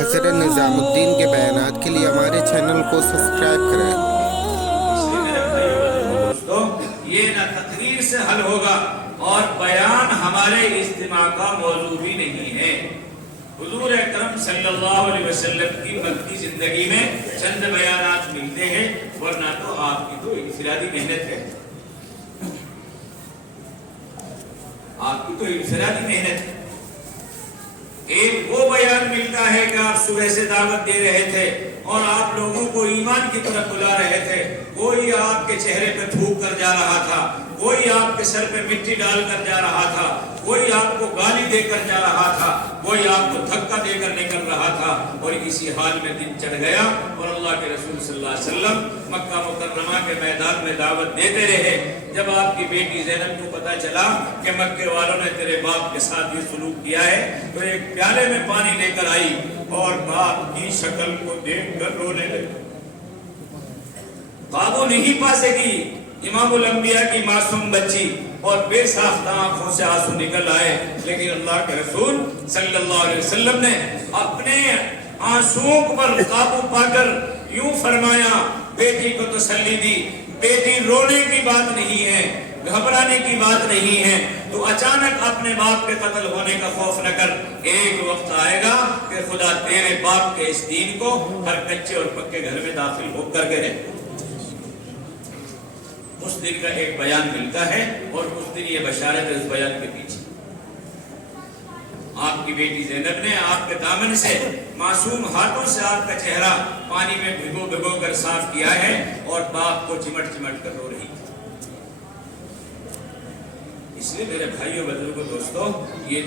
حضرت نظام الدین کے بیانات کے لیے ہمارے چینل کو سبسکرائب کریں۔ دوستو، یہ نہ تقریر سے حل ہوگا اور بیان ہمارے اجتماع کا موضوع بھی نہیں ہے۔ حضور اکرم صلی اللہ علیہ وسلم کی مکی زندگی میں چند بیانات ملتے ہیں، ورنہ تو آپ کی تو انفرادی محنت ہے، آپ کی تو انفرادی محنت ہے۔ ایک وہ بیان ملتا ہے کہ آپ صبح سے دعوت دے رہے تھے اور آپ لوگوں کو ایمان کی طرف بلا رہے تھے، کوئی آپ کے چہرے پہ تھوک کر جا رہا تھا، کوئی آپ کے سر پہ مٹی ڈال کر جا رہا تھا، کوئی آپ کو گالی دے کر جا رہا تھا، کوئی آپ کو دھکا دے کر نکل رہا تھا، اور اسی حال میں دن چڑھ گیا اور اللہ کے رسول صلی اللہ علیہ وسلم مکہ مکرمہ کے میدان میں دعوت دیتے رہے۔ جب آپ کی بیٹی زینب کو پتا چلا کہ مکے والوں نے تیرے باپ کے ساتھ یہ سلوک کیا ہے، تو ایک پیالے میں پانی لے کر آئی اور باپ کی شکل کو دیکھ کر رونے لگی۔ قابو نہیں پا سکی امام الانبیاء کی معصوم بچی، اور بے ساختہ آنکھوں سے آنسو نکل آئے، لیکن اللہ کے رسول صلی اللہ علیہ وسلم نے اپنے آنسوؤں پر قابو پا کر یوں فرمایا، بیٹی کو تسلی دی، بیٹی رونے کی بات نہیں ہے، گھبرانے کی بات نہیں ہے، تو اچانک اپنے باپ کے قتل ہونے کا خوف نہ کر، ایک وقت آئے گا کہ خدا تیرے باپ کے اس دین کو ہر کچے اور پکے گھر میں داخل ہو کر گئے۔ اس دن کا ایک بیان ملتا ہے، اور اس دن یہ بشارت ہے اس بیان کے پیچھے۔ آپ کی بیٹی زینب نے آپ کے دامن سے معصوم ہاتھوں سے آپ کا چہرہ پانی میں بھگو بھگو کر صاف کیا ہے، اور باپ کو چمٹ چمٹ کر رو رہی تھی۔ اس لیے میرے بھائیوں بزرگوں دوستو، یہ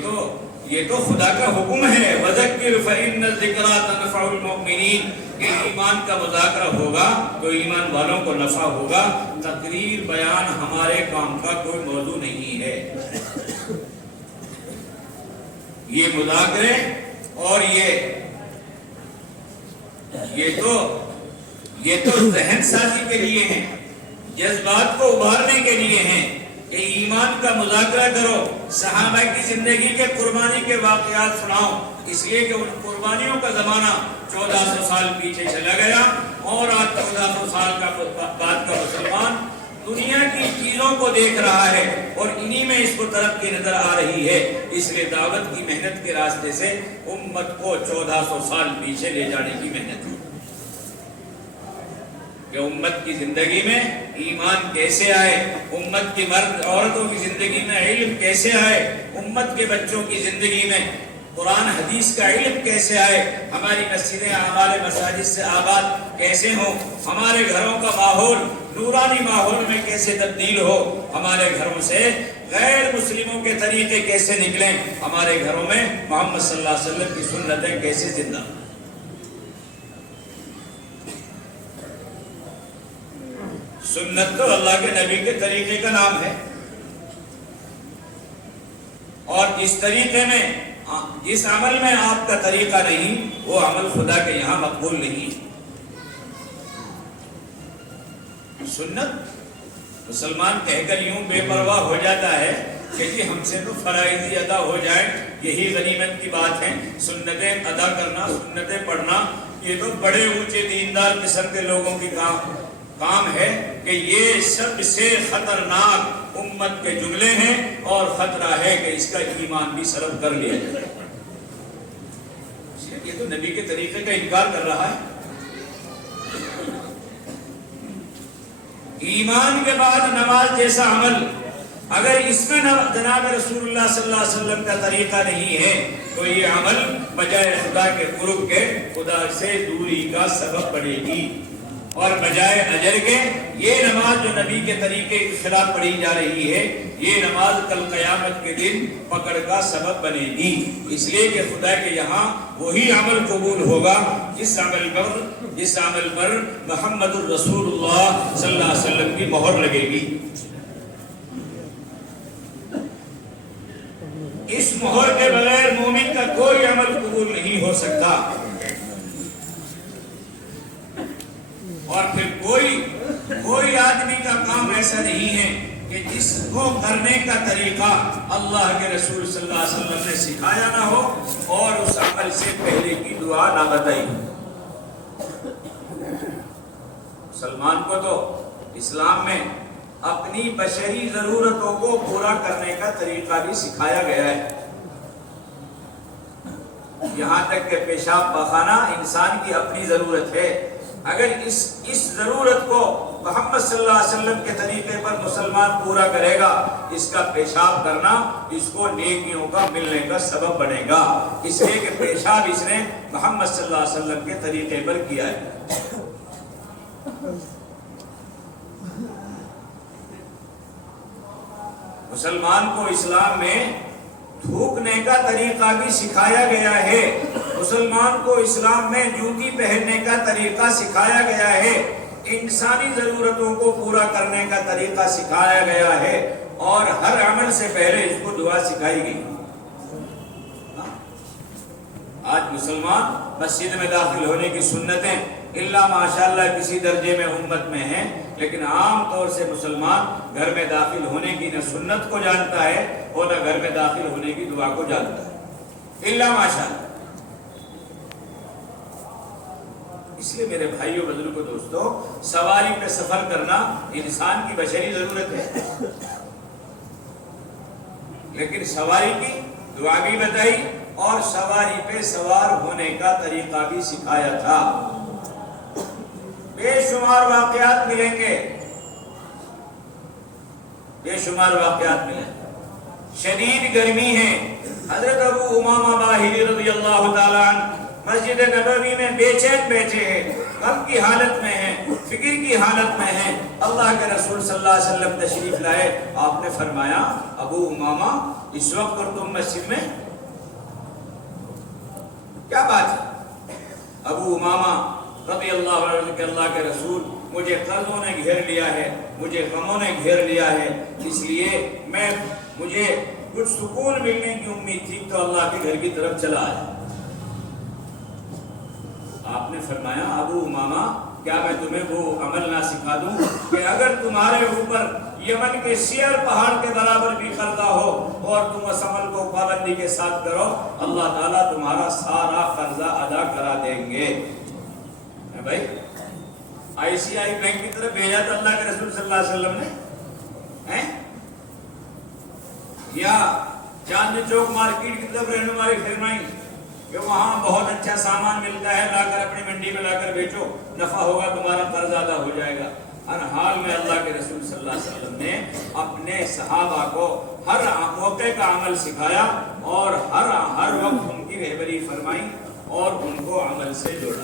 تو خدا کا حکم ہے، وَذَكِّرْ فَإِنَّ الذِّكْرَىٰ تَنفَعُ الْمُؤْمِنِينَ، کہ ایمان کا مذاکرہ ہوگا تو ایمان والوں کو نفع ہوگا۔ تقریر بیان ہمارے کام کا کوئی موضوع نہیں ہے۔ یہ مذاکرے اور یہ تو ذہن سازی کے لیے ہیں، جذبات کو ابھارنے کے لیے ہیں کہ ایمان کا مذاکرہ کرو، صحابہ کی زندگی کے قربانی کے واقعات سناؤ، اس لیے کہ ان قربانیوں کا زمانہ 1400 سال پیچھے چلا گیا، اور آج 1400 سال کا بعد کا مسلمان دنیا کی چیزوں کو دیکھ رہا ہے، اور انہی میں اس کو ترقی نظر آ رہی ہے۔ اس لیے دعوت کی محنت کے راستے سے امت کو 1400 سال پیچھے لے جانے کی محنت ہے کہ امت کی زندگی میں ایمان کیسے آئے، امت کی مرد عورتوں کی زندگی میں علم کیسے آئے، امت کے بچوں کی زندگی میں قرآن حدیث کا علم کیسے آئے، ہماری مسجدیں اعمال مساجد سے آباد کیسے ہوں، ہمارے گھروں کا ماحول نورانی ماحول میں کیسے تبدیل ہو، ہمارے گھروں سے غیر مسلموں کے طریقے کیسے نکلیں، ہمارے گھروں میں محمد صلی اللہ علیہ وسلم کی سنتیں کیسے زندہ ہوں۔ سنت تو اللہ کے نبی کے طریقے کا نام ہے، اور جس طریقے میں جس عمل میں آپ کا طریقہ نہیں، وہ عمل خدا کے یہاں مقبول نہیں ہے۔ سنت مسلمان کہہ کر یوں بے پرواہ ہو جاتا ہے کہ جی ہم سے تو فرائض ہی ادا ہو جائیں، یہی غنیمت کی بات ہے۔ سنتیں ادا کرنا، سنتیں پڑھنا، یہ تو بڑے اونچے دیندار قسم کے لوگوں کی کام ہے، کہ یہ سب سے خطرناک امت کے جملے ہیں، اور خطرہ ہے کہ اس کا ایمان بھی سلب کر لیا جائے۔ یہ تو نبی کے طریقے کا انکار کر رہا ہے۔ ایمان کے بعد نماز جیسا عمل، اگر اس میں جناب رسول اللہ صلی اللہ علیہ وسلم کا طریقہ نہیں ہے، تو یہ عمل بجائے خدا کے قرب کے خدا سے دوری کا سبب بنے گی، اور بجائے اجر کے یہ نماز جو نبی کے طریقے کے خلاف پڑھی جا رہی ہے، یہ نماز کل قیامت کے دن پکڑ کا سبب بنے گی، اس لیے کہ خدا کے یہاں وہی عمل قبول ہوگا جس عمل پر محمد الرسول اللہ صلی اللہ علیہ وسلم کی مہر لگے گی۔ اس مہر کے بغیر مومن کا کوئی عمل قبول نہیں ہو سکتا، اور پھر کوئی آدمی کا کام ایسا نہیں ہے کہ جس کو کرنے کا طریقہ اللہ کے رسول صلی اللہ علیہ وسلم نے سکھایا نہ ہو اور اس عمل سے پہلے کی دعا نہ بتائی۔ مسلمان کو تو اسلام میں اپنی بشری ضرورتوں کو پورا کرنے کا طریقہ بھی سکھایا گیا ہے، یہاں تک کہ پیشاب پاخانہ انسان کی اپنی ضرورت ہے۔ اگر اس ضرورت کو محمد صلی اللہ علیہ وسلم کے طریقے پر مسلمان پورا کرے گا، اس کا پیشاب کرنا اس کو نیکیوں کا ملنے کا سبب بنے گا، اس لیے کہ پیشاب اس نے محمد صلی اللہ علیہ وسلم کے طریقے پر کیا ہے۔ مسلمان کو اسلام میں تھوکنے کا طریقہ بھی سکھایا گیا ہے، مسلمان کو اسلام میں جوتی پہننے کا طریقہ سکھایا گیا ہے، انسانی ضرورتوں کو پورا کرنے کا طریقہ سکھایا گیا ہے، اور ہر عمل سے پہلے اس کو دعا سکھائی گئی۔ آج مسلمان مسجد میں داخل ہونے کی سنتیں اللہ ماشاءاللہ کسی درجے میں امت میں ہیں، لیکن عام طور سے مسلمان گھر میں داخل ہونے کی نہ سنت کو جانتا ہے اور نہ گھر میں داخل ہونے کی دعا کو جانتا ہے، اللہ ماشاءاللہ۔ اس لیے میرے بھائیوں بزرگوں دوستوں، سواری پہ سفر کرنا انسان کی بشری ضرورت ہے، لیکن سواری کی دعا بھی بتائی اور سواری پہ سوار ہونے کا طریقہ بھی سکھایا تھا۔ بے شمار واقعات ملیں گے، بے شمار واقعات ملیں۔ شدید گرمی ہے، حضرت ابو امامہ باہلی رضی اللہ تعالیٰ عنہ مسجد نبوی میں بے چین بیٹھے ہیں، غم کی حالت میں ہیں، فکر کی حالت میں ہیں۔ اللہ کے رسول صلی اللہ علیہ وسلم تشریف لائے، آپ نے فرمایا ابو امامہ اس وقت اور تم مسجد میں، کیا بات ہے؟ ابو امامہ رضی اللہ عنہ کہ اللہ کے رسول مجھے قرضوں نے گھیر لیا ہے، مجھے غموں نے گھیر لیا ہے، اس لیے مجھے کچھ سکون ملنے کی امید تھی تو اللہ کے گھر کی طرف چلا آیا۔ آپ نے فرمایا ابو امامہ کیا میں تمہیں وہ عمل نہ سکھا دوں کہ اگر تمہارے اوپر یمن کے سیر پہاڑ کے برابر بھی قرضہ ہو اور تم اس عمل کو پابندی کے ساتھ کرو، اللہ تعالیٰ تمہارا سارا قرضہ ادا کرا دیں گے۔ بھائی آئی سی آئی بینک کی طرف بھیجا تھا اللہ کے رسول صلی اللہ علیہ وسلم نے، یا چاند چوک مارکیٹ کی طرف رہنمائی فرمائی کہ وہاں بہت اچھا سامان ملتا ہے، لا کر اپنی منڈی میں لا کر بیچو، نفع ہوگا، تمہارا قرض ادا ہو جائے گا۔ ہر حال میں اللہ کے رسول صلی اللہ علیہ وسلم نے اپنے صحابہ کو ہر موقع کا عمل سکھایا اور ہر وقت ان کی رہبری فرمائی اور ان کو عمل سے جوڑا،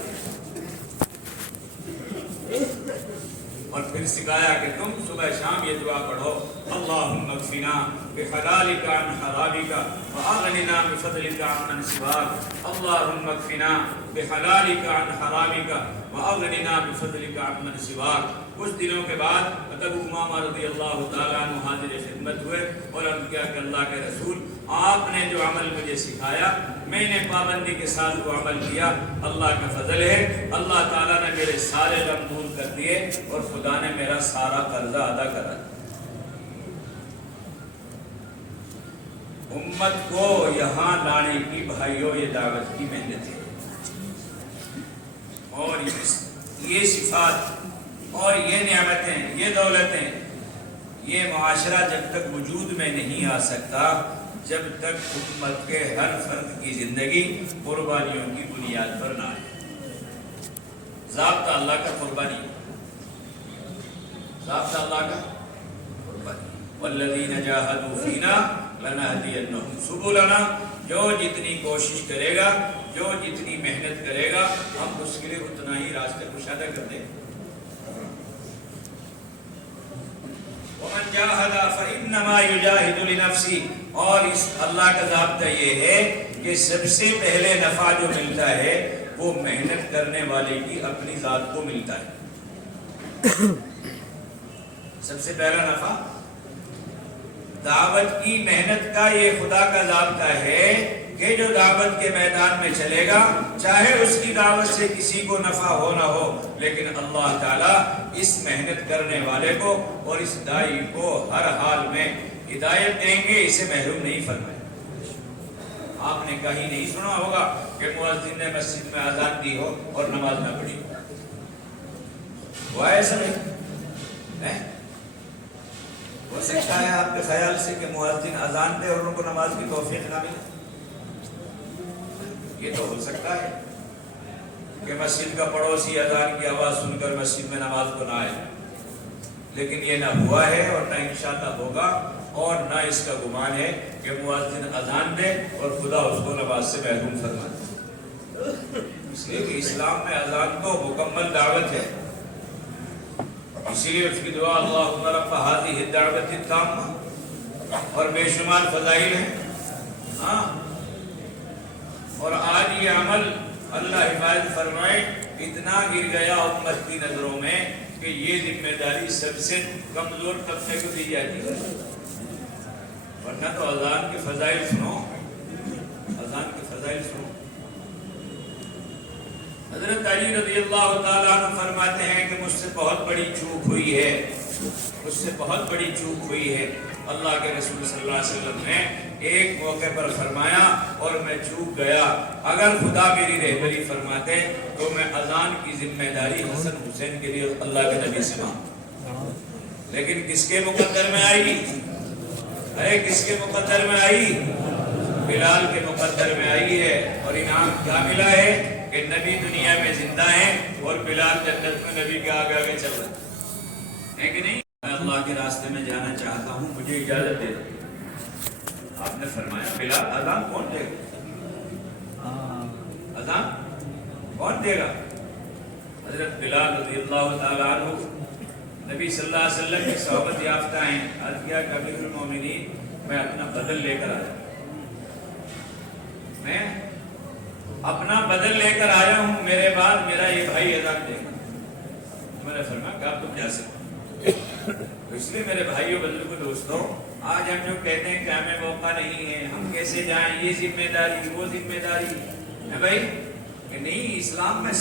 اور پھر سکھایا کہ تم صبح شام یہ دعا پڑھو، اللہم اکفنا بحلالک عن حرامک واغننا بفضلک عمن سواک، اللہم اکفنا بحلالک عن حرامک واغننا بفضلک عمن سواک۔ کچھ دنوں کے بعد ابو امامہ رضی اللہ تعالیٰ عنہ حاضر خدمت ہوئے اور عرض کیا کہ اللہ کے رسول آپ نے جو عمل مجھے سکھایا میں نے پابندی کے ساتھ وہ عمل کیا، اللہ کا فضل ہے، اللہ تعالیٰ نے میرے سارے غم دور کر دیے اور خدا نے میرا سارا قرضہ ادا کرا دیا۔ امت کو یہاں لانے کی بھائیوں یہ دعوت کی محنت ہے، اور یہ صفات اور یہ نعمتیں، یہ دولتیں، یہ معاشرہ جب تک وجود میں نہیں آ سکتا جب تک امت کے ہر فرد کی زندگی قربانیوں کی بنیاد پر نہ آئے۔ ضابطہ اللہ کا قربانی، ضابطہ اللہ کا قربانی، والذین جاہدوا فینا لنہدینہم سبلنا، جو جتنی کوشش کرے گا، جو جتنی محنت کرے گا، ہم اس کے لیے اتنا ہی راستہ کشادہ کر دیں۔ ومن جاہد فانما یجاہد لنفسہ، اور اس اللہ کا ضابطہ یہ ہے کہ سب سے پہلے نفع جو ملتا ہے وہ محنت کرنے والے کی اپنی ذات کو ملتا ہے۔ سب سے پہلا نفع دعوت کی محنت کا، یہ خدا کا ضابطہ ہے کہ جو دعوت کے میدان میں چلے گا چاہے اس کی دعوت سے کسی کو نفع ہو نہ ہو، لیکن اللہ تعالیٰ اس محنت کرنے والے کو اور اس دائی کو ہر حال میں ہدایت دیں گے، اسے محروم نہیں فرمائے۔ آپ نے کہیں نہیں سنا ہوگا کہ مؤذن نے مسجد میں اذان دی ہو اور نماز نہ پڑھی ہوا، ایسا نہیں ہو سکتا ہے آپ کے خیال سے کہ مؤذن اذان دے اور ان کو نماز کی توفیق نہ ملے؟ یہ تو ہو سکتا ہے کہ مسجد کا پڑوسی اذان کی آواز سن کر مسجد میں نماز کو نہ آئے، لیکن یہ نہ ہوا ہے اور نہ انشاءاللہ ہوگا، اور نہ اس کا گمان ہے کہ مؤذن اذان دے اور خدا اس کو نماز سے محروم فرما دے۔ اس لیے کہ اسلام میں اذان تو مکمل دعوت ہے، اسی لیے اس کی دعا اللہم رب ہذہ الدعوۃ التامہ، اور بے شمار فضائل ہیں۔ ہاں، اور آج یہ عمل اللہ حفاظت فرمائے اتنا گر گیا امت کی نظروں میں کہ یہ ذمہ داری سب سے کمزور طبقے کو دی جاتی ہے، ورنہ تو اذان کے فضائل سنو، اذان کے فضائل سنو۔ حضرت علی رضی اللہ تعالیٰ عنہ فرماتے ہیں کہ مجھ سے بہت بڑی چوک ہوئی ہے، مجھ سے بہت بڑی چوک ہوئی ہے۔ اللہ کے رسول صلی اللہ علیہ وسلم نے ایک موقع پر فرمایا اور میں چوک گیا، اگر خدا میری رہبری فرماتے تو میں اذان کی ذمہ داری حسن حسین کے لیے اللہ کے نبی سے مانگتا، لیکن کس کے مقدر میں آئی؟ ارے کس کے مقدر میں آئی؟ بلال کے مقدر میں آئی ہے، اور انعام کیا ملا ہے کہ نبی دنیا میں زندہ ہیں اور بلال جنت میں نبی کے آگے آگے چل رہا ہے کہ نہیں؟ میں اللہ کے راستے میں جانا چاہتا ہوں، مجھے اجازت دے۔ آپ نے فرمایا بلال اذان کون دے گا؟ اذان کون دے گا؟ حضرت بلال رضی اللہ تعالیٰ عنہ نبی صلی اللہ علیہ وسلم کی صحبت یافتہ ہیں، عرض کیا کہ امیر المومنین میں اپنا بدل لے کر آیا، میں اپنا بدل لے کر آیا ہوں، میرے بعد میرا یہ بھائی اذان دے گا۔ میں نے فرمایا کہ آپ تم جا سکتے، تو اس لیے میرے بھائیوں بزرگوں دوستوں، آج ہم جو کہتے ہیں کہ ہمیں موقع نہیں ہے، ہم کیسے جائیں، یہ ذمہ داری وہ ذمہ داری ہے بھائی کہ نہیں، اسلام میں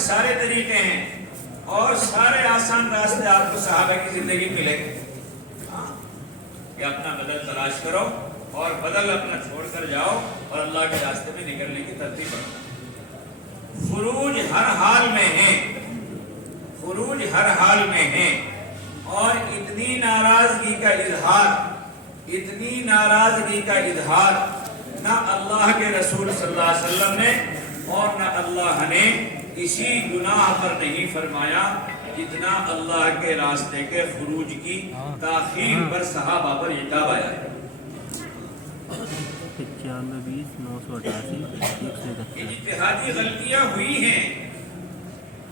سارے طریقے ہیں اور سارے آسان راستے آپ کو صحابہ کی زندگی ملیں گے۔ ہاں، کہ اپنا بدل تلاش کرو اور بدل اپنا چھوڑ کر جاؤ اور اللہ کے راستے میں نکلنے کی ترتیب بناؤ۔ خروج ہر حال میں ہے، خروج ہر حال میں ہے، اور اتنی ناراضگی کا اظہار، اتنی ناراضگی کا اظہار نہ اللہ کے رسول صلی اللہ علیہ وسلم نے اور نہ اللہ نے کسی گناہ پر نہیں فرمایا جتنا اللہ کے راستے کے خروج کی تاخیر پر صحابہ پر عتاب آیا ہے۔ 95-20-988 اجتہادی غلطیاں ہوئی ہیں،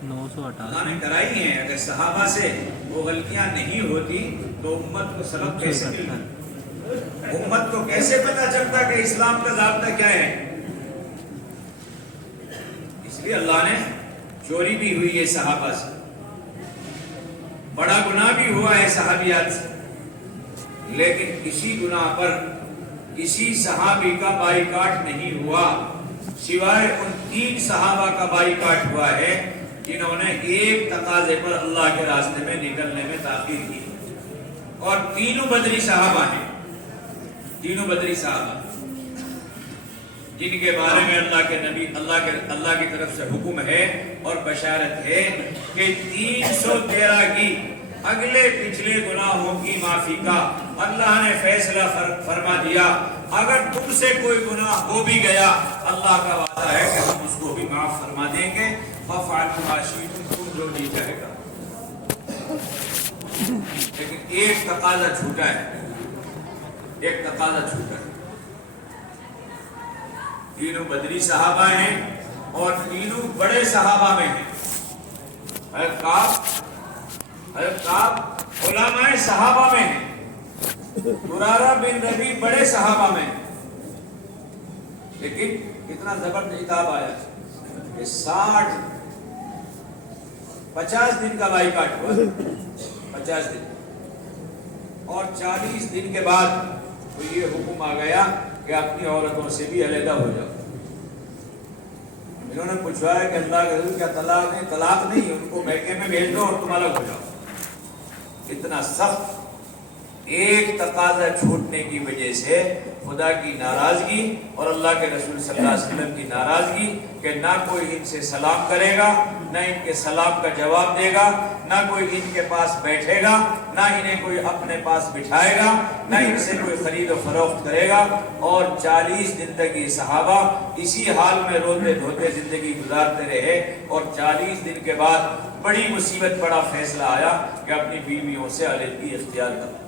988 اللہ نے کرائی ہیں، اگر صحابہ سے وہ غلطیاں نہیں ہوتی تو امت کو سبق کیسے ملتا؟ امت کو کیسے پتا چلتا کہ اسلام کا ضابطہ کیا ہے؟ اس لیے اللہ نے چوری بھی ہوئی ہے صحابہ سے، بڑا گناہ بھی ہوا ہے صحابیات سے، لیکن کسی گناہ پر کسی صحابی کا بائیکاٹ نہیں ہوا، سوائے ان 3 صحابہ کا بائیکاٹ ہوا ہے جنہوں نے ایک تقاضے پر اللہ کے راستے میں نکلنے میں تاخیر کی، اور تینوں بدری صحابہ ہیں، تینوں بدری صحابہ جن کے بارے میں اللہ کے نبی اللہ کی طرف سے حکم ہے اور بشارت ہے کہ 313 کی اگلے پچھلے گناہوں کی معافی کا اللہ نے فیصلہ فرما دیا۔ اگر تم سے کوئی گناہ ہو بھی گیا، اللہ کا وعدہ ہے کہ ہم اس کو بھی معاف فرما دیں گے، فَفْعَلُوا مَا شِئْتُمْ، تم جو نہیں چاہے گا۔ لیکن ایک تقاضا چھوٹا ہے، ایک تقاضا چھوٹا ہے۔ تینوں بدری صحابہ ہیں اور تینوں بڑے صحابہ میں ہیں۔ حضرت کعب علماء صحابہ میں ہیں، مرارہ بن ربیع بڑے صحابہ میں ہیں، لیکن کتنا زبردست عتاب آیا کہ 50 دن کا بائیکاٹ ہوا، 50 دن، اور 40 دن کے بعد تو یہ حکم آ گیا کہ اپنی عورتوں سے بھی علیحدہ ہو جاؤ۔ انہوں نے پوچھا ہے کہ اللہ کے رسول کیا طلاق نہیں ان کو میکے میں بھیج دو اور تم الگ ہو جاؤ. اتنا سخت. ایک تقاضا چھوٹنے کی وجہ سے خدا کی ناراضگی اور اللہ کے رسول صلی اللہ علیہ وسلم کی ناراضگی کہ نہ کوئی ان سے سلام کرے گا، نہ ان کے سلام کا جواب دے گا، نہ کوئی ان کے پاس بیٹھے گا، نہ انہیں کوئی اپنے پاس بٹھائے گا، نہ ان سے کوئی خرید و فروخت کرے گا. اور 40 دن تک یہ صحابہ اسی حال میں روتے دھوتے زندگی گزارتے رہے. اور 40 دن کے بعد بڑی مصیبت بڑا فیصلہ آیا کہ اپنی بیویوں سے علیحدگی اختیار کرو.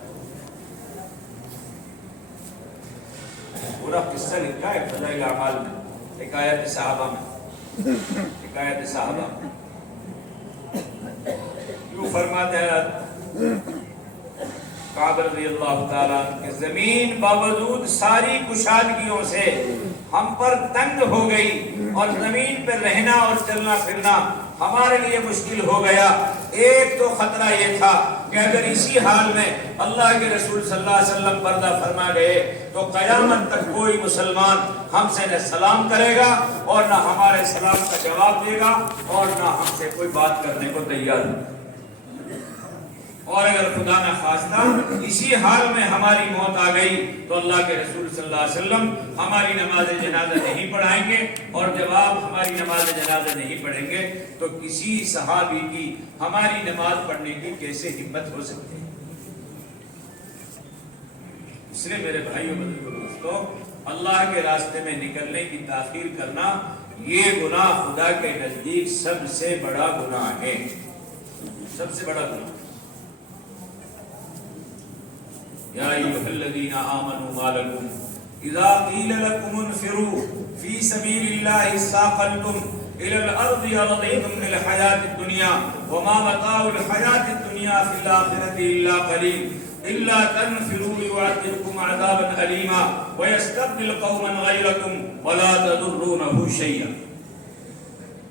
پورا قصہ لکھا ہے فضائل اعمال میں، حکایت صحابہ میں. حکایت صحابہ یوں فرماتے ہیں کعب رضی اللہ تعالیٰ کہ زمین باوجود ساری کشادگیوں سے ہم پر تنگ ہو گئی اور زمین پہ رہنا اور چلنا پھرنا ہمارے لیے مشکل ہو گیا. ایک تو خطرہ یہ تھا کہ اگر اسی حال میں اللہ کے رسول صلی اللہ علیہ وسلم پردہ فرما گئے تو قیامت تک کوئی مسلمان ہم سے نہ سلام کرے گا اور نہ ہمارے سلام کا جواب دے گا اور نہ ہم سے کوئی بات کرنے کو تیار ہے. اور اگر خدا نہ خواستہ اسی حال میں ہماری موت آ گئی تو اللہ کے رسول صلی اللہ علیہ وسلم ہماری نماز جنازہ نہیں پڑھائیں گے. اور جب آپ ہماری نماز جنازہ نہیں پڑھیں گے تو کسی صحابی کی ہماری نماز پڑھنے کی کیسے ہمت ہو سکتی ہے؟ اس لیے میرے بھائیوں بزرگوں دوستوں، اللہ کے راستے میں نکلنے کی تاخیر کرنا یہ گناہ خدا کے نزدیک سب سے بڑا گناہ ہے. سب سے بڑا گناہ. یا ایھا الذین آمنوا ما لکم اذا قیل لکم انفروا فی سبیل اللہ اثاقلتم الی الارض ارضیتم بالحیاۃ الدنیا وما متاع الحیاۃ الدنیا فی الآخرۃ الا قلیل الا تنفروا یعذبکم عذابا الیما ویستبدل قوما غیرکم ولا تضرونہ شیئا.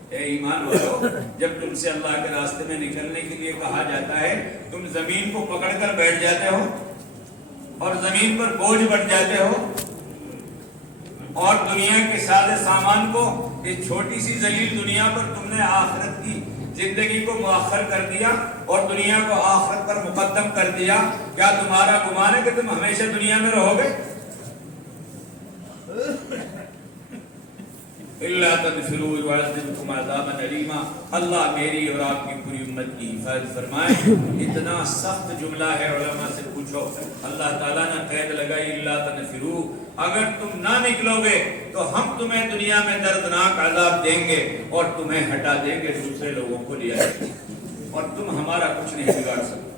اے ایمان والو، جب تم سے اللہ کے راستے میں نکلنے کے لیے کہا جاتا ہے تم زمین کو پکڑ کر بیٹھ جاتے ہو اور زمین پر بوجھ بن جاتے ہو اور دنیا کے سارے سامان کو اس چھوٹی سی ذلیل دنیا پر تم نے آخرت کی زندگی کو مؤخر کر دیا اور دنیا کو آخرت پر مقدم کر دیا. کیا تمہارا گمان ہے کہ تم ہمیشہ دنیا میں رہو گے؟ اللہ تنفروا یعذبکم عذابا الیما. اللہ میری اور آپ کی پوری امت کی حفاظت فرمائے. اتنا سخت جملہ ہے، علماء سے پوچھو. اللہ تعالیٰ نے قید لگائی اللہ تنفروا، اگر تم نہ نکلو گے تو ہم تمہیں دنیا میں دردناک عذاب دیں گے اور تمہیں ہٹا دیں گے دوسرے لوگوں کو لے آئیں گے اور تم ہمارا کچھ نہیں بگاڑ سکتے.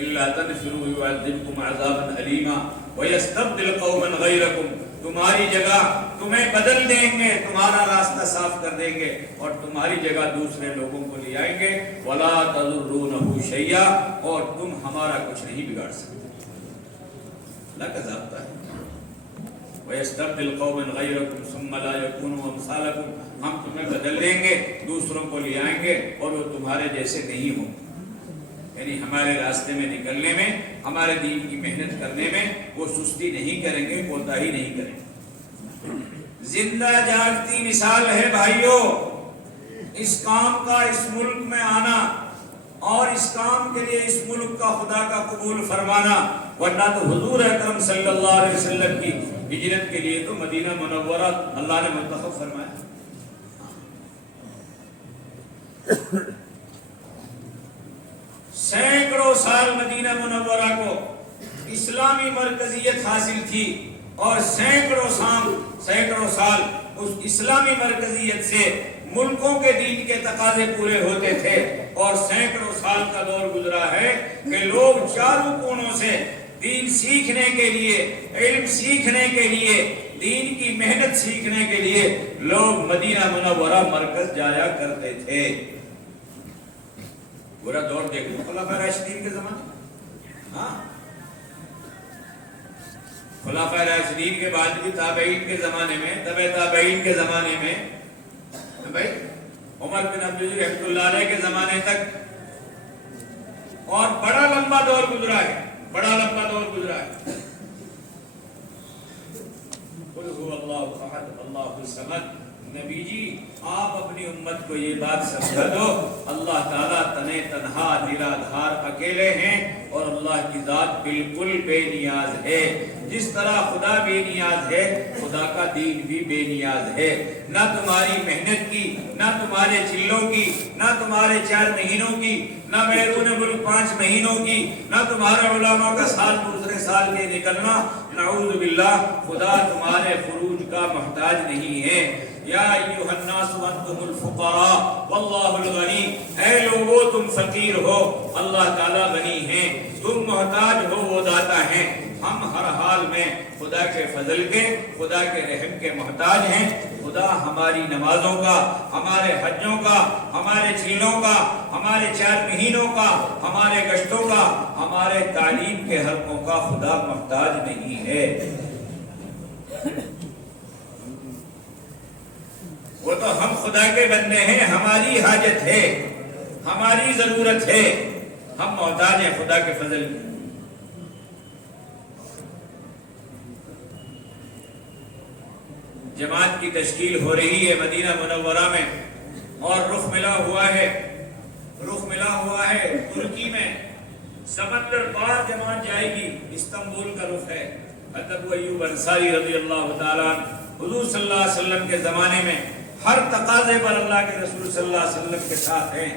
اللہ تنفروا یعذبکم عذابا الیما ویستبدل قوما غیرکم. تمہاری جگہ تمہیں بدل دیں گے، تمہارا راستہ صاف کر دیں گے اور تمہاری جگہ دوسرے لوگوں کو لے آئیں گے. ولا تضرونہ شیئا، اور تم ہمارا کچھ نہیں بگاڑ سکتے. اللہ کا ضابطہ ہے. وَيَسْتَبْدِلْ قَوْمًا غَيْرَكُمْ ثُمَّ لَا يَكُونُوا أَمْثَالَكُمْ. ہم تمہیں بدل لیں گے، دوسروں کو لے آئیں گے اور وہ تمہارے جیسے نہیں ہوں. یعنی ہمارے راستے میں نکلنے میں، ہمارے دین کی محنت کرنے میں وہ سستی نہیں کریں گے، کوتاہی نہیں کریں گے. زندہ جاگتی مثال ہے بھائیوں اس کام کا، اس ملک میں آنا اور اس کام کے لیے اس ملک کا خدا کا قبول فرمانا. ورنہ تو حضور اکرم صلی اللہ علیہ وسلم کی ہجرت کے لیے تو مدینہ منورہ اللہ نے منتخب فرمایا. سینکڑوں سال مدینہ منورہ کو اسلامی مرکزیت حاصل تھی اور سینکڑوں سال اس اسلامی مرکزیت سے ملکوں کے دین کے تقاضے پورے ہوتے تھے. اور سینکڑوں سال کا دور گزرا ہے کہ لوگ چاروں کونوں سے دین سیکھنے کے لیے، علم سیکھنے کے لیے، دین کی محنت سیکھنے کے لیے لوگ مدینہ منورہ مرکز جایا کرتے تھے. پورا دور دیکھ لو خلافہ راشدین کے زمانے، ہاں خلافہ راشدین کے بعد بھی تابعین کے زمانے میں، تبع تابعین کے زمانے میں، بھائی عمر بن عبدالعزیز رحمۃ اللہ علیہ کے زمانے تک، اور بڑا لمبا دور گزرا ہے، بڑا لمبا دور گزرا ہے. قل هو اللہ احد اللہ الصمد. نبی جی آپ اپنی امت کو یہ بات سمجھا دو اللہ تعالیٰ تنے تنہا نرادھار اکیلے ہیں اور اللہ کی ذات بالکل بے نیاز ہے. جس طرح خدا بے نیاز ہے خدا کا دین بھی بے نیاز ہے. نہ تمہاری محنت کی، نہ تمہارے چلوں کی، نہ تمہارے 4 مہینوں کی، نہ بیرون ملک 5 مہینوں کی، نہ تمہارے علماء کا سال دوسرے سال کے نکلنا. نعوذ باللہ خدا تمہارے خروج کا محتاج نہیں ہے. یا ایھا الناس انتم الفقراء واللہ الغنی. اے لوگو تم فقیر ہو اللہ تعالیٰ غنی ہیں. تم محتاج ہو وہ داتا ہیں. ہم ہر حال میں خدا کے فضل کے، خدا کے رحم کے محتاج ہیں. خدا ہماری نمازوں کا، ہمارے حجوں کا، ہمارے چیلوں کا، ہمارے 4 مہینوں کا، ہمارے گشتوں کا، ہمارے تعلیم کے حلقوں کا خدا محتاج نہیں ہے. وہ تو ہم خدا کے بندے ہیں، ہماری حاجت ہے، ہماری ضرورت ہے. ہم محتاج ہیں خدا کے فضل کی. جماعت کی تشکیل ہو رہی ہے مدینہ منورہ میں اور رخ ملا ہوا ہے ترکی میں. سمندر پار جماعت جائے گی، استنبول کا رخ ہے. ابو ایوب انصاری رضی اللہ تعالیٰ حضور صلی اللہ علیہ وسلم کے زمانے میں ہر تقاضے پر اللہ کے رسول صلی اللہ علیہ وسلم کے ساتھ ہیں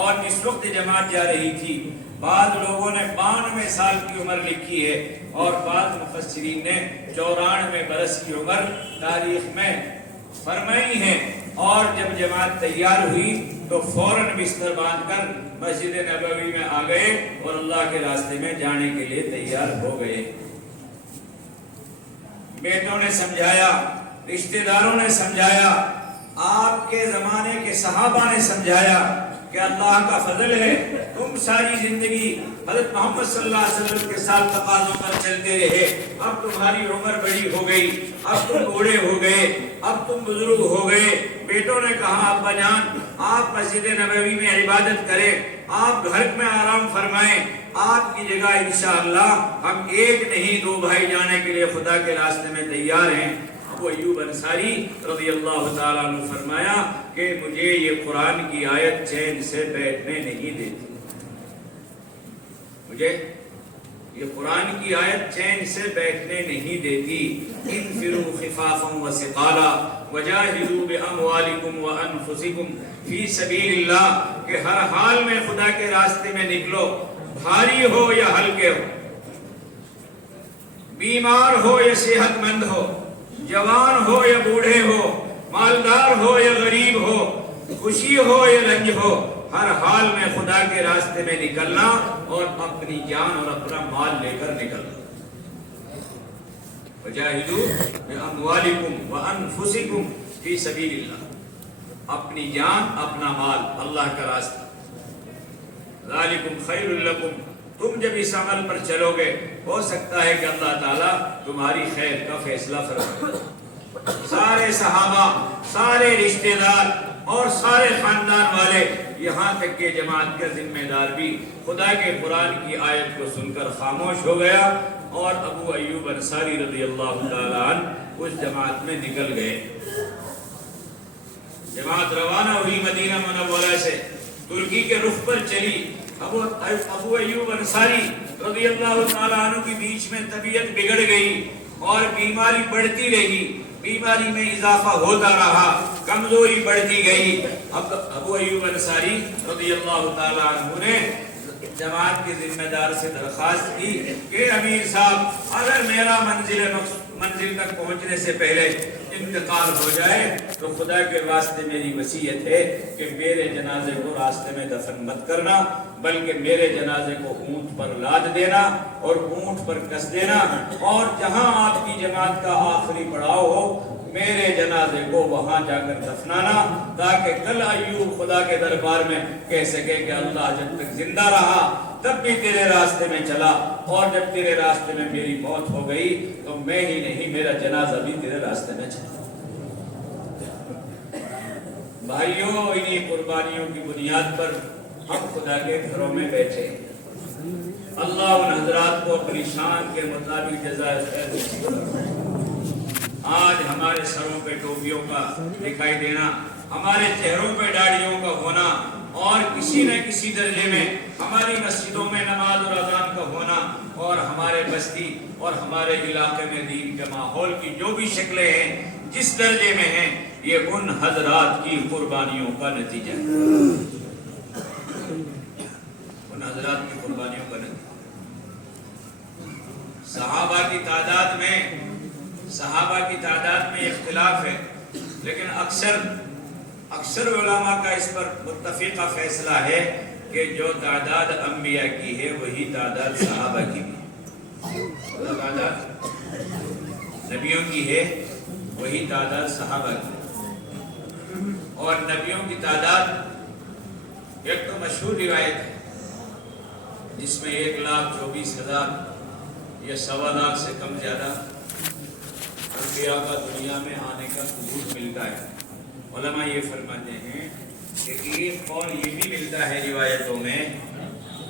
اور اس وقت جماعت جا رہی تھی. بعض لوگوں نے 92 سال کی عمر لکھی ہے اور بعض مفسرین نے 94 برس کی عمر تاریخ میں فرمائی ہے. اور جب جماعت تیار ہوئی تو فوراً بستر باندھ کر مسجد نبوی میں آ گئے اور اللہ کے راستے میں جانے کے لیے تیار ہو گئے. بیٹوں نے سمجھایا، رشتہ داروں نے سمجھایا، آپ کے زمانے کے صحابہ نے سمجھایا کہ اللہ کا فضل ہے. تم ساری زندگی حضرت محمد صلی اللہ علیہ وسلم کے ساتھ تقاضوں پر چلتے رہے. اب تمہاری عمر بڑی ہو گئی، اب تم بوڑھے ہو گئے، اب تم بزرگ ہو گئے. بیٹوں نے کہا ابا جان آپ مسجد نبوی میں عبادت کریں، آپ گھر میں آرام فرمائیں. آپ کی جگہ انشاءاللہ ہم 1 نہیں 2 بھائی جانے کے لیے خدا کے راستے میں تیار ہیں. ابو ایوب انصاری رضی اللہ تعالیٰ عنہ فرمایا کہ مجھے یہ قرآن کی آیت چین سے بیٹھنے نہیں دیتی. مجھے یہ قرآن کی آیت چین سے بیٹھنے نہیں دیتی. انفروا خفافا وثقالا وجاہدوا باموالکم وانفسکم فی سبیل اللہ. کہ ہر حال میں خدا کے راستے میں نکلو، بھاری ہو یا ہلکے ہو، بیمار ہو یا صحت مند ہو، جوان ہو یا بوڑھے ہو، مالدار ہو یا غریب ہو، خوشی ہو یا رنج ہو، ہر حال میں خدا کے راستے میں نکلنا اور اپنی جان اور اپنا مال لے کر نکلنا. وجاہدوا باموالکم وانفسکم فی سبیل اللہ. اپنی جان، اپنا مال اللہ کا راستہ. ذالکم خیر لکم. تم جب اس عمل پر چلو گے ہو سکتا ہے کہ اللہ تعالیٰ تمہاری خیر کا فیصلہ فرمائے. سارے صحابہ، سارے رشتہ دار اور سارے خاندان والے، یہاں تک کہ جماعت کا ذمہ دار بھی خدا کے قرآن کی آیت کو سن کر خاموش ہو گیا اور ابو ایوب انصاری رضی اللہ تعالیٰ عنہ اس جماعت میں نکل گئے. جماعت روانہ ہوئی مدینہ منورہ سے، ترکی کے رخ پر چلی. ابو ایوب انصاری رضی اللہ تعالیٰ عنہ کی بیچ میں طبیعت بگڑ گئی اور بیماری بڑھتی رہی. بیماری میں اضافہ ہوتا رہا، کمزوری بڑھتی گئی. اب ابو ایوب انصاری رضی اللہ تعالیٰ عنہ نے جماعت کے ذمہ دار سے درخواست کی کہ امیر صاحب اگر میرا منزل تک پہنچنے سے پہلے انتقال ہو جائے تو خدا کے واسطے میری وصیت ہے کہ میرے جنازے کو راستے میں دفن مت کرنا، بلکہ میرے جنازے کو اونٹ پر لاد دینا اور اونٹ پر کس دینا، اور جہاں آپ کی جماعت کا آخری پڑاؤ ہو میرے جنازے کو وہاں جا کر دفنانا، تاکہ کل ایوب خدا کے دربار میں کہہ سکے کہ اللہ جب تک زندہ رہا تب بھی تیرے راستے میں چلا، اور جب تیرے راستے میں میری موت ہو گئی تو میں ہی نہیں میرا جنازہ بھی تیرے راستے میں چلا. بھائیوں، انہی قربانیوں کی بنیاد پر ہم خدا کے گھروں میں بیٹھے. اللہ ان حضرات کو اپنی شان کے مطابق جزائے خیر نصیب فرمائے. آج ہمارے سروں پہ ٹوپیوں کا دکھائی دینا، ہمارے چہروں پہ داڑھیوں کا ہونا، اور کسی نہ کسی درجے میں ہماری مسجدوں میں نماز اور اذان کا ہونا، اور ہمارے بستی اور ہمارے علاقے میں دین کے ماحول کی جو بھی شکلیں ہیں جس درجے میں ہیں، یہ ان حضرات کی قربانیوں کا نتیجہ ہے، ان حضرات کی قربانیوں کا نتیجہ۔ صحابہ کی تعداد میں اختلاف ہے، لیکن اکثر علماء کا اس پر متفقہ فیصلہ ہے کہ جو تعداد انبیاء کی ہے وہی تعداد صحابہ کی بھی ہے، جو تعداد نبیوں کی ہے وہی تعداد صحابہ کی ہے۔ اور نبیوں کی تعداد ایک تو مشہور روایت ہے جس میں 1,24,000 یا 1.25 سے کم زیادہ انبیاء کا دنیا میں آنے کا ثبوت ملتا ہے۔ علماء یہ فرماتے ہیں کہ ایک قول یہ بھی ملتا ہے روایتوں میں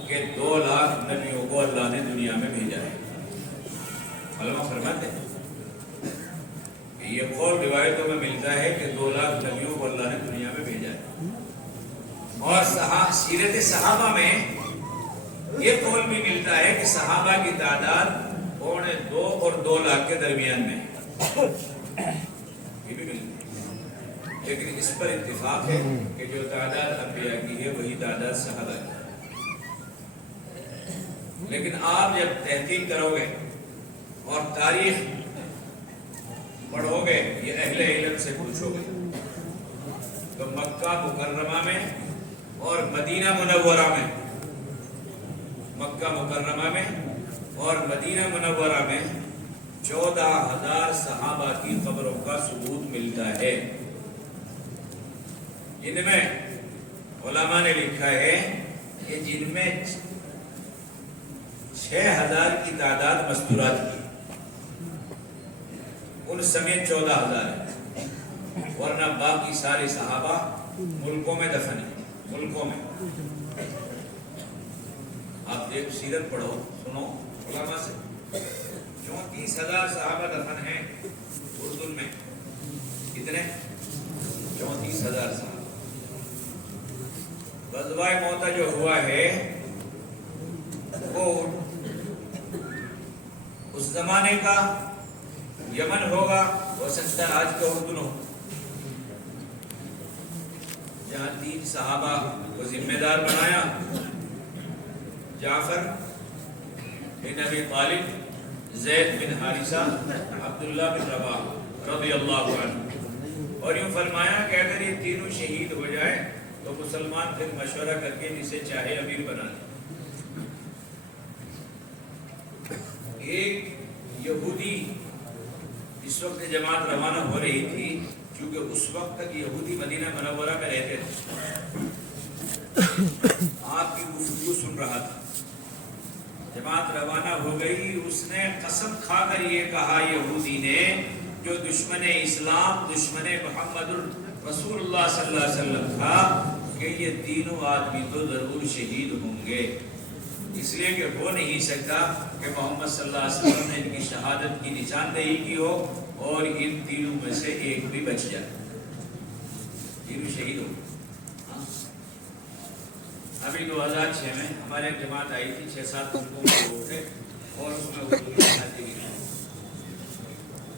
کہ 2 لاکھ نبیوں کو اللہ نے دنیا میں بھیجا ہے۔ علماء فرماتے ہیں کہ یہ قول روایتوں میں ملتا ہے کہ 2 لاکھ نبیوں کو اللہ نے دنیا میں بھیجا ہے، اور سیرت صحابہ میں یہ قول بھی ملتا ہے کہ صحابہ کی تعداد 2.25 اور 2 لاکھ کے درمیان میں ہے، یہ بھی ملتا ہے، لیکن اس پر اتفاق ہے کہ جو تعداد انبیاء کی ہے وہی تعداد صحابہ کی ہے۔ لیکن آپ جب تحقیق کرو گے اور تاریخ پڑھو گے، یہ اہل علم سے پوچھو گے، تو مکہ مکرمہ میں اور مدینہ منورہ میں، مکہ مکرمہ میں اور مدینہ منورہ میں 14,000 صحابہ کی قبروں کا ثبوت ملتا ہے۔ جن میں علماء نے لکھا ہے کہ جن میں 6,000 کی تعداد مستورات کی، ان سمیت 14,000 ہے، ورنہ باقی سارے صحابہ ملکوں میں دفن ہیں، ملکوں میں۔ آپ دیکھ سیرت پڑھو، سنو علماء سے، 34,000 صحابہ دفن ہیں اردن میں، کتنے؟ 34,000 صحابہ۔ غزوہ موتہ جو ہوا ہے وہ اس زمانے کا یمن ہوگا، ہو سکتا ہے آج کا اردن ہو، جہاں 3 صحابہ کو ذمہ دار بنایا، جعفر بن ابی طالب، زید بن حارثہ، عبداللہ بن رواحہ رضی اللہ عنہ، اور یوں فرمایا کہ اگر یہ تینوں شہید ہو جائے تو مسلمان پھر مشورہ کر کے جسے چاہے امیر بنا لے۔ ایک یہودی اس وقت جماعت روانہ ہو رہی تھی، کیونکہ اس وقت تک یہودی مدینہ منورہ میں رہتے تھے، آپ کی گفتگو سن رہا تھا، جماعت روانہ ہو گئی، اس نے قسم کھا کر یہ کہا یہودی نے، جو دشمن اسلام، دشمن محمد رسول اللہ صلی اللہ علیہ وسلم تھا، کہ یہ تینوں آدمی تو ضرور شہید ہوں گے، اس لیے کہ ہو نہیں سکتا کہ محمد صلی اللہ علیہ وسلم نے ان کی شہادت کی نشاندہی کی ہو اور ان تینوں میں سے ایک بھی بچ جائے، تینوں شہید ہو۔ ابھی 2006 میں ہمارے ایک جماعت آئی تھی، 6-7 ملکوں کے لوگ تھے، اور اس میں اردو میں شادی کی،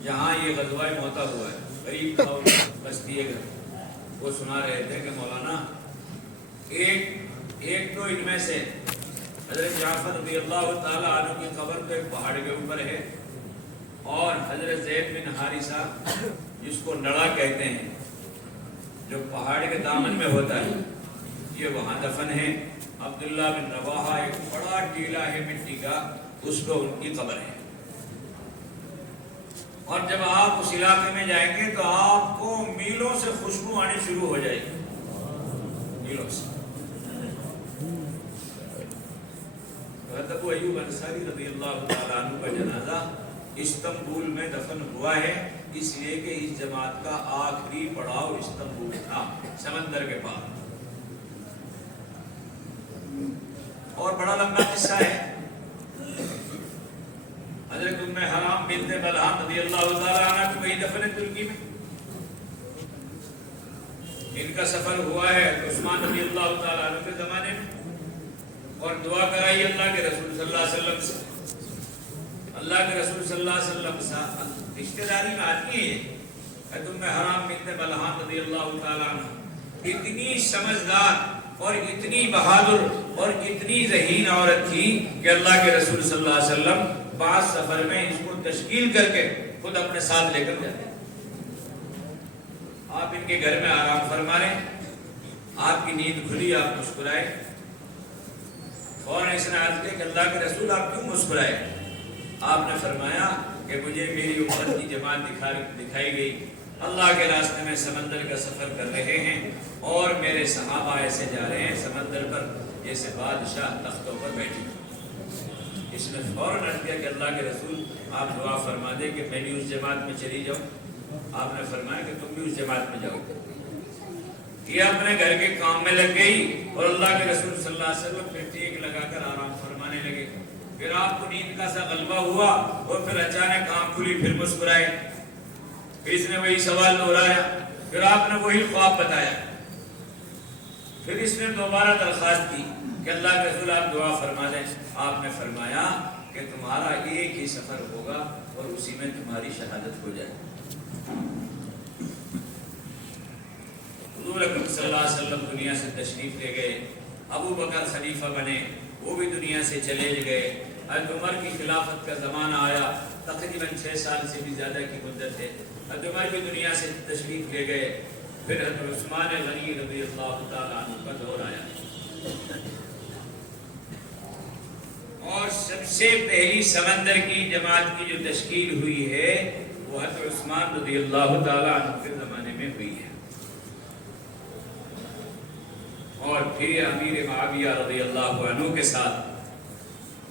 جہاں یہ غزوہ موتہ ہوا ہے، غریب اور بستی ہے، وہ سنا رہے تھے کہ مولانا ایک تو ان میں سے حضرت جعفر رضی اللہ تعالیٰ عنہ کی قبر تو ایک پہاڑ کے اوپر ہے، اور حضرت زید بن حارثہ جس کو نڑا کہتے ہیں، جو پہاڑ کے دامن میں ہوتا ہے، یہ وہاں دفن ہے۔ عبداللہ بن رواحہ ایک بڑا ٹیلا ہے مٹی کا، اس کو ان کی قبر ہے۔ اور جب آپ اس علاقے میں جائیں گے تو آپ کو میلوں سے خوشبو آنی شروع ہو جائے گی، میلوں سے۔ حضرت ابو ایوب انصاری رضی اللہ تعالیٰ عنہ کا جنازہ استنبول میں دفن ہوا ہے، اس لیے کہ اس جماعت کا آخری پڑاؤ استنبول تھا، سمندر کے پار۔ اور بڑا لمبا قصہ ہے۔ حضرت ام حرام بنت ملحان رضی اللہ تعالیٰ عنہ کی وہی دفن ہے ترکی میں. ان کا سفر ہوا ہے عثمان رضی اللہ تعالیٰ عنہ کے زمانے میں. اور دعا کرائی اللہ کے رسول صلی اللہ علیہ وسلم سے. اللہ کے رسول صلی اللہ علیہ وسلم سے رشتہ داری میں آتی ہے تم حرام بنت ملحان رضی اللہ تعالیٰ عنہ اتنی سمجھدار اور اتنی بہادر اور اتنی ذہین عورت تھی کہ اللہ کے رسول صلی اللہ علیہ وسلم بعض سفر میں اس کو تشکیل کر کے خود اپنے ساتھ لے کر جاتے. آپ ان کے گھر میں آرام فرما رہے ہیں, آپ کی نیند کھلی, آپ مسکرائے. فوراً اس نے عرض کیا کہ اللہ کے رسول آپ کیوں مسکرائے؟ آپ نے فرمایا کہ مجھے میری امت کی جماعت دکھائی گئی, اللہ کے راستے میں سمندر کا سفر کر رہے ہیں اور میرے صحابہ ایسے جا رہے ہیں سمندر پر جیسے بادشاہ تختوں پر بیٹھے. اس نے فوراً عرض کیا کہ اللہ کے رسول آپ دعا فرما دیں کہ میں بھی اس جماعت میں چلی جاؤں. آپ نے فرمایا کہ تم بھی اس جماعت میں جاؤ. یہ اپنے گھر کے کام میں لگ گئی اور اللہ کے رسول صلی اللہ علیہ وسلم پھر ٹیک لگا کر آرام فرمانے لگے. پھر آپ کو نیند کا سا غلبہ ہوا اور پھر اچانک آنکھ کھلی, پھر مسکرائے. پھر اس نے وہی سوال دہرایا, پھر آپ نے وہی خواب بتایا. پھر اس نے دوبارہ درخواست کی کہ اللہ کے رسول آپ دعا فرما دیں. آپ نے فرمایا کہ تمہارا ایک ہی سفر ہوگا اور اسی میں تمہاری شہادت ہو جائے. حضور اکرم صلی اللہ علیہ وسلم دنیا سے تشریف لے گئے. ابو بکر خلیفہ بنے, وہ بھی دنیا سے چلے گئے. حضرت عمر کی خلافت کا زمانہ آیا, تقریباً 6 سال سے بھی زیادہ کی مدت ہے. حضرت عمر بھی دنیا سے تشریف لے گئے. پھر حضرت عثمان غنی رضی اللہ تعالیٰ عنہ کا دور آیا اور سب سے پہلی سمندر کی جماعت کی جو تشکیل ہوئی ہے وہ حضرت عثمان رضی اللہ تعالیٰ عنہ کے زمانے میں ہوئی ہے. اور پھر امیر معاویہ رضی اللہ عنہ کے ساتھ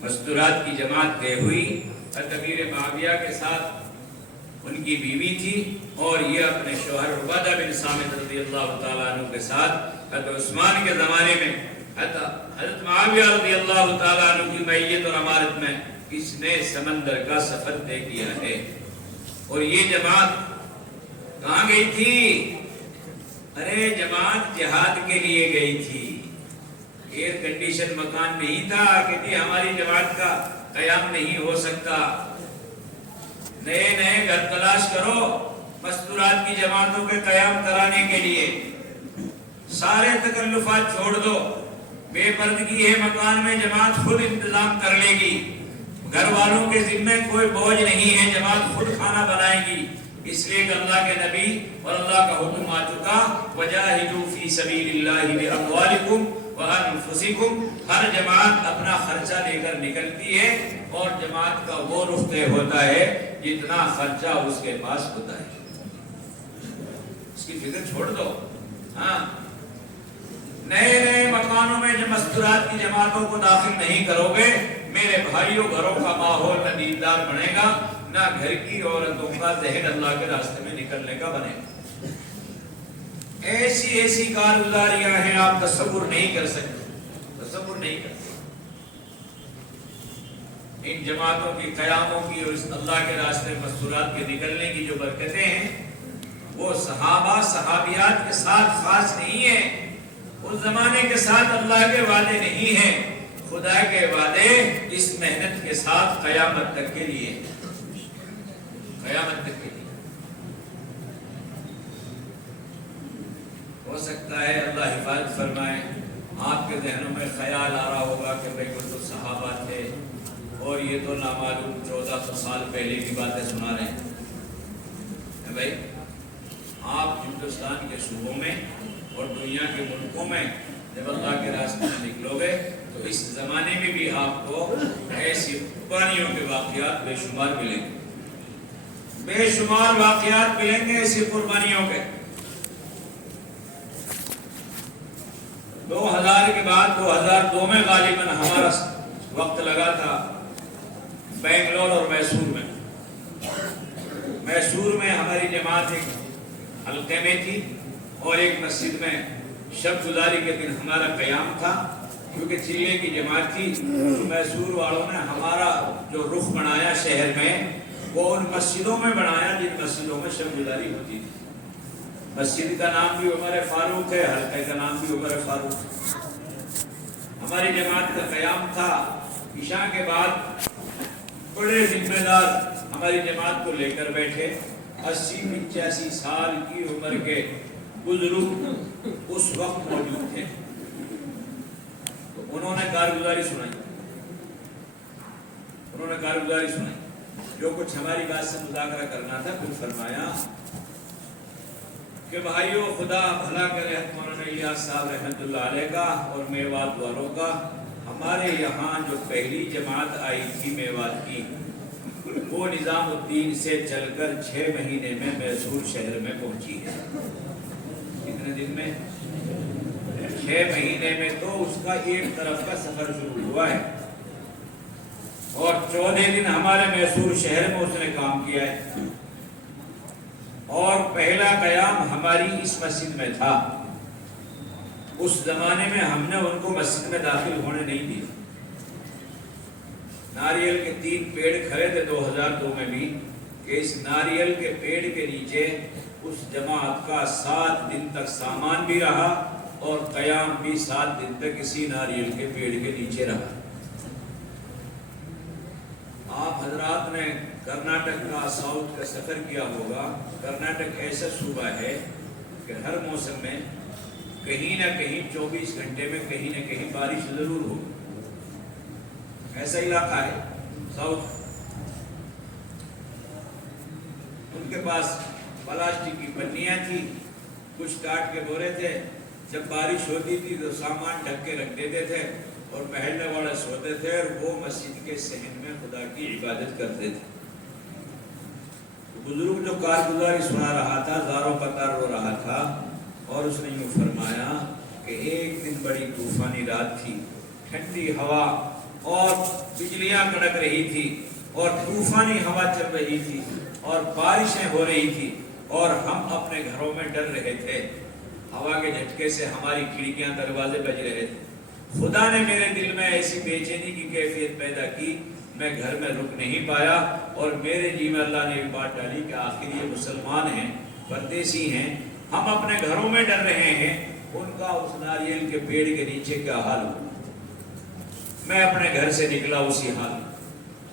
مستورات کی جماعت طے ہوئی. حضرت امیر معاویہ کے ساتھ ان کی بیوی تھی اور یہ اپنے شوہر عبادہ بن صامت رضی اللہ تعالیٰ عنہ کے ساتھ حضرت عثمان کے زمانے میں حضرت معاویہ رضی اللہ تعالیٰ عنہ کی معیت اور امارت میں اس نے سمندر کا سفر طے کیا ہے. اور یہ جماعت کہاں گئی تھی؟ ارے جماعت جہاد کے لیے گئی تھی. ایئر کنڈیشن مکان نہیں تھا کہ ہماری جماعت کا قیام نہیں ہو سکتا. نئے گھر تلاش کرو مستورات کی جماعتوں کے قیام کرانے کے لیے. سارے تکلفات چھوڑ دو, بے پردگی ہے مکان میں, جماعت خود انتظام کر لے گی. گھر والوں کے ذمہ کوئی بوجھ نہیں ہے, جماعت خود کھانا بنائے گی. اس لیے کہ اللہ کے نبی اور اللہ کا حکم آ چکا, وجاہدوا فی سبیل اللہ باموالکم وانفسکم. ہر جماعت اپنا خرچہ لے کر نکلتی ہے اور جماعت کا وہ رخ طے ہوتا ہے جتنا خرچہ اس کے پاس ہوتا ہے. اس کی فکر چھوڑ دو. ہاں, نئے مکانوں میں جو مستورات کی جماعتوں کو داخل نہیں کرو گے, میرے بھائیوں گھروں کا ماحول نہ دیندار بنے گا, نہ گھر کی عورتوں کا ذہن اللہ کے راستے میں نکلنے کا بنے گا. ایسی کارگزاریاں ہیں آپ تصور نہیں کر سکتے, تصور نہیں کر سکتے. ان جماعتوں کی قیاموں کی اور اللہ کے راستے میں مستورات کے نکلنے کی جو برکتیں ہیں وہ صحابہ صحابیات کے ساتھ خاص نہیں ہیں. اس زمانے کے ساتھ اللہ کے وعدے نہیں ہیں, خدا کے وعدے اس محنت کے ساتھ قیامت تک کے لیے, قیامت تک کے لیے. ہو سکتا ہے اللہ حفاظت فرمائے, آپ کے ذہنوں میں خیال آ رہا ہوگا کہ بھائی وہ تو صحابہ تھے اور یہ تو نامعلوم 1400 سال پہلے کی باتیں سنا رہے ہیں. بھائی آپ ہندوستان کے صوبوں میں اور دنیا کے ملکوں میں جب اللہ کے راستے میں نکلو گے تو اس زمانے میں بھی آپ کو ایسی قربانیوں کے واقعات بے شمار ملیں گے, بے شمار واقعات ملیں گے ایسی قربانیوں کے. 2000 کے بعد 2002 میں غالباً ہمارا وقت لگا تھا بنگلور اور میسور میں. میسور میں ہماری جماعت ایک حلقے میں تھی اور ایک مسجد میں شب گزاری کے دن ہمارا قیام تھا. کیونکہ چلے کی جماعت تھی, میسور والوں نے ہمارا جو رخ بنایا شہر میں وہ ان مسجدوں میں بنایا جن مسجدوں میں شب گزاری ہوتی تھی. مسجد کا نام بھی عمر فاروق ہے, حلقے کا نام بھی عمر فاروق ہے. ہماری جماعت کا قیام تھا عشاء کے بعد. بڑے ذمہ دار ہماری جماعت کو لے کر بیٹھے, 80-85 سال کی عمر کے بزرگ اس وقت موجود تھے. تو انہوں نے کارگزاری سنائی, جو کچھ ہماری بات سے مذاکرہ کرنا تھا. کچھ فرمایا کہ بھائیو, خدا بھلا کرے مولانا الیاس صاحب رحمۃ اللہ علیہ کا اور میوات والوں کا. ہمارے یہاں جو پہلی جماعت آئی تھی میوات کی, وہ نظام الدین سے چل کر 6 مہینے میں میسور شہر میں پہنچی ہے. کتنے دن میں؟ 6 مہینے میں. تو اس کا ایک طرف کا سفر شروع ہوا ہے اور 14 دن ہمارے میسور شہر میں اس نے کام کیا ہے. اور پہلا قیام ہماری اس مسجد میں تھا. اس زمانے میں ہم نے ان کو مسجد میں داخل ہونے نہیں دیا. ناریل کے 3 پیڑ کھڑے تھے 2002 میں بھی, کہ اس ناریل کے پیڑ کے نیچے اس جماعت کا 7 دن تک سامان بھی رہا اور قیام بھی 7 دن تک اسی ناریل کے پیڑ کے نیچے رہا. آپ حضرات نے کرناٹک کا ساؤتھ کا سفر کیا ہوگا. کرناٹک ایسا صوبہ ہے کہ ہر موسم میں کہیں نہ کہیں 24 گھنٹے میں کہیں نہ کہیں بارش ضرور ہو. ایسا علاقہ ہے ساؤتھ. ان کے پاس پلاسٹک کی پنیاں تھی, کچھ کاٹ کے بورے تھے. جب بارش ہوتی تھی تو سامان ڈھک کے رکھ دیتے تھے اور محلے والے سوتے تھے اور وہ مسجد کے صحن میں خدا کی عبادت کرتے تھے. بزرگ جو کارگزاری سنا رہا تھا زاروں قطار رو رہا تھا, اور اس نے یوں فرمایا کہ ایک دن بڑی طوفانی رات تھی, ٹھنڈی ہوا اور بجلیاں کڑک رہی تھی اور طوفانی ہوا چل رہی تھی اور بارشیں ہو رہی تھی اور ہم اپنے گھروں میں ڈر رہے تھے. ہوا کے جھٹکے سے ہماری کھڑکیاں دروازے بج رہے تھے. خدا نے میرے دل میں ایسی بے چینی کی کیفیت پیدا کی, میں گھر میں رک نہیں پایا اور میرے جی میں اللہ نے بات ڈالی کہ آخر یہ مسلمان ہیں, پردیسی ہیں, ہم اپنے گھروں میں ڈر رہے ہیں, ان کا اس ناریل کے پیڑ کے نیچے کیا حال ہو. میں اپنے گھر سے نکلا اسی حال,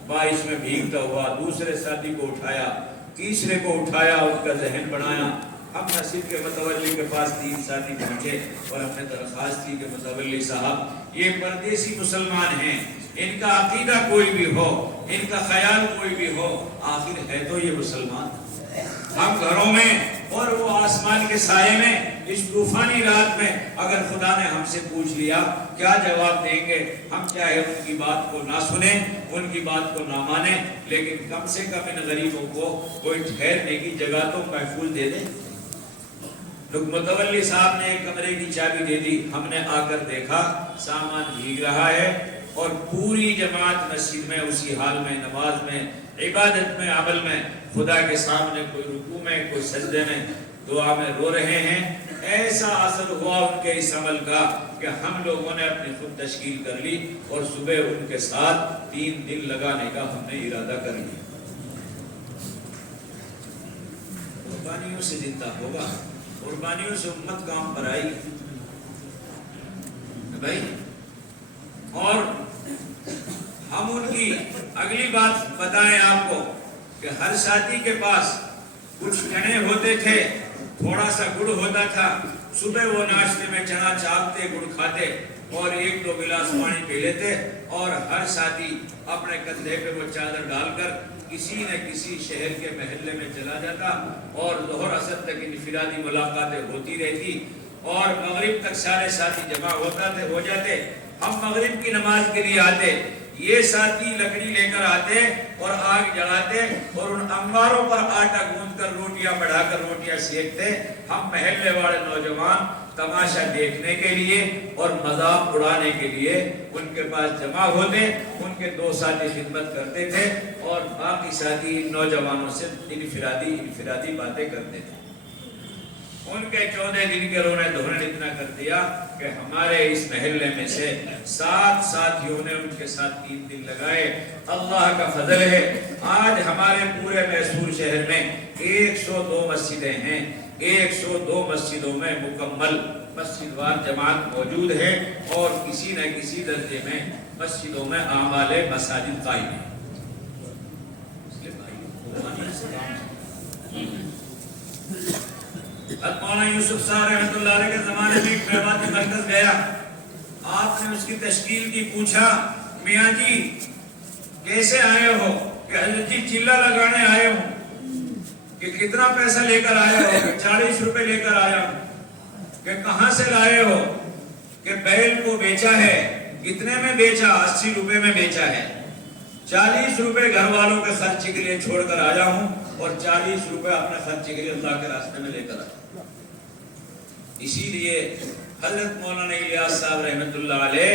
بارش میں بھیگتا ہوا, دوسرے ساتھی کو اٹھایا, تیسرے کو اٹھایا, ان کا ذہن بنایا. ہم مسجد کے متولی کے پاس 3 ساتھی پہنچے اور ہم نے درخواست کی کہ متولی صاحب یہ پردیسی مسلمان ہیں, ان کا عقیدہ کوئی بھی ہو, ان کا خیال کوئی بھی ہو, آخر ہے تو یہ مسلمان. ہم گھروں میں اور وہ آسمان کے سائے میں اس طوفانی رات میں اگر خدا نے ہم سے پوچھ لیا کیا جواب دیں گے؟ ہم چاہے ان کی بات کو نہ سنیں, ان کی بات کو نہ مانیں, لیکن کم سے کم ان غریبوں کو کوئی ٹھہرنے کی جگہ تو محفوظ دے دیں. متولی صاحب نے ایک کمرے کی چابی دے دی. ہم نے آ کر دیکھا سامان بھیگ رہا ہے اور پوری جماعت مسجد میں اسی حال میں, نماز میں, عبادت میں, عمل میں, خدا کے سامنے, کوئی رکوع میں, کوئی سجدے میں, دعا میں رو رہے ہیں. ایسا اثر ہوا ان کے اس عمل کا کہ ہم لوگوں نے اپنی خود تشکیل کر لی اور صبح ان کے ساتھ 3 دن لگانے کا ہم نے ارادہ کر لیا. قربانیوں سے زندہ ہوگا, قربانیوں سے امت کام پر آئی بھائی. اور ہم ان کی اگلی بات بتائیں آپ کو کہ ہر ساتھی کے پاس کچھ چنے ہوتے تھے, تھوڑا سا گڑ ہوتا تھا. صبح وہ ناشتے میں چنا چاپتے, گڑ کھاتے اور 1-2 گلاس پانی پی لیتے اور ہر ساتھی اپنے کندھے پہ وہ چادر ڈال کر کسی نہ کسی شہر کے محلے میں چلا جاتا اور ظہر عصر تک انفرادی ملاقاتیں ہوتی رہتی اور مغرب تک سارے ساتھی جمع ہو جاتے. ہم مغرب کی نماز کے لیے آتے, یہ ساتھی لکڑی لے کر آتے اور آگ جلاتے اور ان انگاروں پر آٹا گوندھ کر روٹیاں بڑھا کر روٹیاں سیکتے. ہم محلے والے نوجوان تماشا دیکھنے کے لیے اور مذاق اڑانے کے لیے ان کے پاس جمع ہوتے. ان کے 2 ساتھی خدمت کرتے تھے اور باقی ساتھی نوجوانوں سے انفرادی باتیں کرتے تھے. ان کے 14 دن کے رونے دھونے اتنا کر دیا کہ ہمارے اس محلے میں سے 7 ساتھیوں نے ان کے ساتھ 3 دن لگائے. اللہ کا فضل ہے آج ہمارے پورے میسور شہر میں 102 مسجدیں ہیں. 102 مسجدوں میں مکمل مسجد وار جماعت موجود ہے اور کسی نہ کسی درجے میں مسجدوں میں اعمال مساجد قائم ہیں. مولانا یوسف صاحب رحمۃ اللہ علیہ کے زمانے میں ایک میواتی مرکز گیا. آپ نے اس کی تشکیل کی, پوچھا میاں جی کیسے آئے ہو؟ کہ حضرت جی چلہ لگانے آئے ہوں. کہ کتنا پیسہ لے کر آئے ہو؟ کہ 40 روپے لے کر آیا ہوں. کہ کہاں سے لائے ہو؟ کہ بیل کو بیچا ہے. کتنے میں بیچا؟ 80 روپے میں بیچا ہے. 40 روپے گھر والوں کے خرچ کے لیے چھوڑ کر آیا ہوں اور 40 روپے اپنے خرچ کے لیے اللہ کے راستے میں لے کر آیا. اسی لیے حضرت مولانا الیاس صاحب رحمۃ اللہ علیہ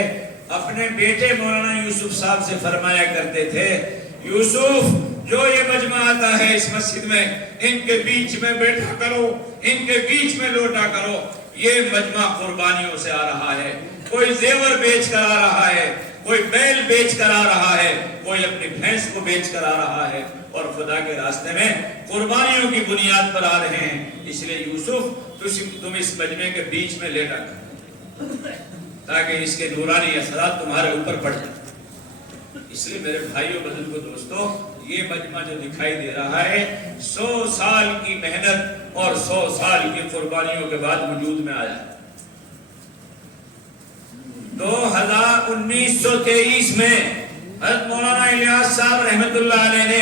اپنے بیٹے مولانا یوسف صاحب سے فرمایا کرتے تھے, یوسف جو یہ مجمع آتا ہے اس مسجد میں ان کے بیچ میں بیٹھا کرو, ان کے بیچ میں لوٹا کرو. یہ مجمع قربانیوں سے آ رہا ہے. کوئی زیور بیچ کر آ رہا ہے, کوئی بیل بیچ کر آ رہا ہے, کوئی اپنی بھینس کو بیچ کر آ رہا ہے اور خدا کے راستے میں قربانیوں کی بنیاد پر آ رہے ہیں. اس لیے یوسف تم اس مجمع کے بیچ میں لیٹا کر تاکہ اس کے نورانی اثرات تمہارے اوپر پڑ جائیں. اس لیے میرے بھائیوں بزرگوں دوستوں یہ مجمع جو دکھائی دے رہا ہے 100 سال کی محنت اور 100 سال کی قربانیوں کے بعد وجود میں آیا. 1923 میں حضرت مولانا الیاس صاحب رحمۃ اللہ علیہ نے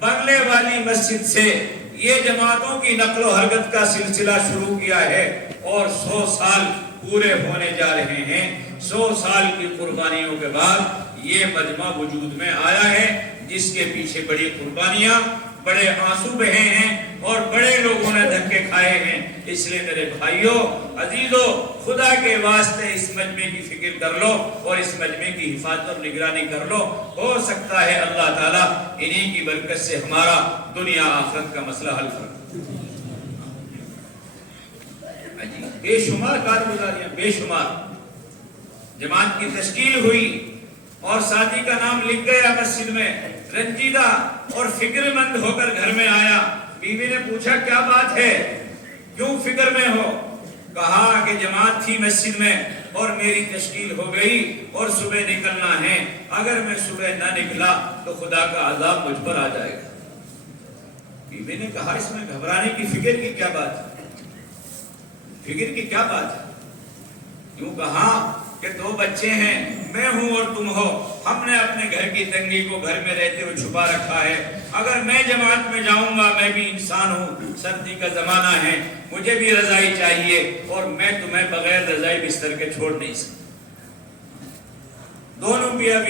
بنگلے والی مسجد سے یہ جماعتوں کی نقل و حرکت کا سلسلہ شروع کیا ہے اور 100 سال پورے ہونے جا رہے ہیں. 100 سال کی قربانیوں کے بعد یہ مجمع وجود میں آیا ہے جس کے پیچھے بڑی قربانیاں, بڑے آنسو بہے ہیں اور بڑے لوگوں نے دھکے کھائے ہیں. اس لیے میرے بھائیوں عزیزوں خدا کے واسطے اس مجمع کی فکر کر لو اور اس مجمع کی حفاظت اور نگرانی کر لو. ہو سکتا ہے اللہ تعالیٰ انہی کی برکت سے ہمارا دنیا آخرت کا مسئلہ حل کر. بے شمار کارگزاریاں, بے شمار جماعت کی تشکیل ہوئی اور ساتھی کا نام لکھ گیا مسجد میں. رنجیدہ اور فکر مند ہو کر گھر میں آیا. بیوی نے پوچھا کیا بات ہے, کیوں فکر میں ہو؟ کہا کہ جماعت تھی مسجد میں اور میری تشکیل ہو گئی اور صبح نکلنا ہے. اگر میں صبح نہ نکلا تو خدا کا عذاب مجھ پر آ جائے گا. بیوی نے کہا اس میں گھبرانے کی فکر کی کیا بات ہے؟ فکر کی کیا بات ہے؟ کیوں کہا کہ 2 بچے ہیں, میں ہوں اور تم ہو. ہم نے اپنے گھر کی تنگی کو گھر میں رہتے ہوئے چھپا رکھا ہے. اگر میں جماعت میں جاؤں گا, میں بھی انسان ہوں, سردی کا زمانہ ہے, مجھے بھی رضائی چاہیے اور میں تمہیں بغیر رضائی بستر کے چھوڑ نہیں سکتا. دونوں میاں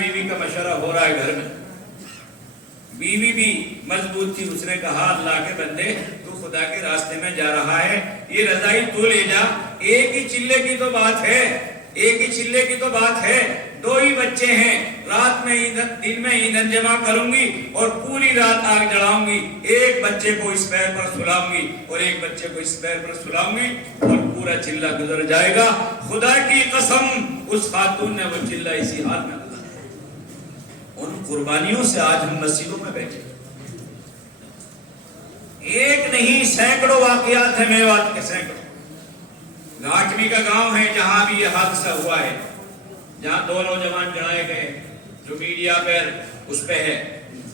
بیوی کا مشورہ ہو رہا ہے گھر میں. بیوی بھی مضبوط تھی, اس نے کہا اللہ کے بندے تو خدا کے راستے میں جا رہا ہے, یہ رضائی تو لے جا. ایک ہی چلے کی تو بات ہے, ایک ہی چلے کی تو بات ہے, 2 ہی بچے ہیں. رات میں دن میں ایندھن جمع کروں گی اور پوری رات آگ جلاؤں گی. ایک بچے کو اس پیر پر سلاؤں گی اور ایک بچے کو اس پیر پر سلاؤں گی اور پورا چلہ گزر جائے گا. خدا کی قسم اس خاتون نے وہ چلہ اسی حال میں گزارا. ان قربانیوں سے آج ہم مسجدوں میں بیٹھے. ایک نہیں سینکڑوں واقعات ہیں میوات کے, سینکڑوں. گھاٹمی کا گاؤں ہے جہاں بھی یہ حادثہ ہوا ہے, جہاں 2 نوجوان جڑائے گئے, جو میڈیا پر اس پہ ہے.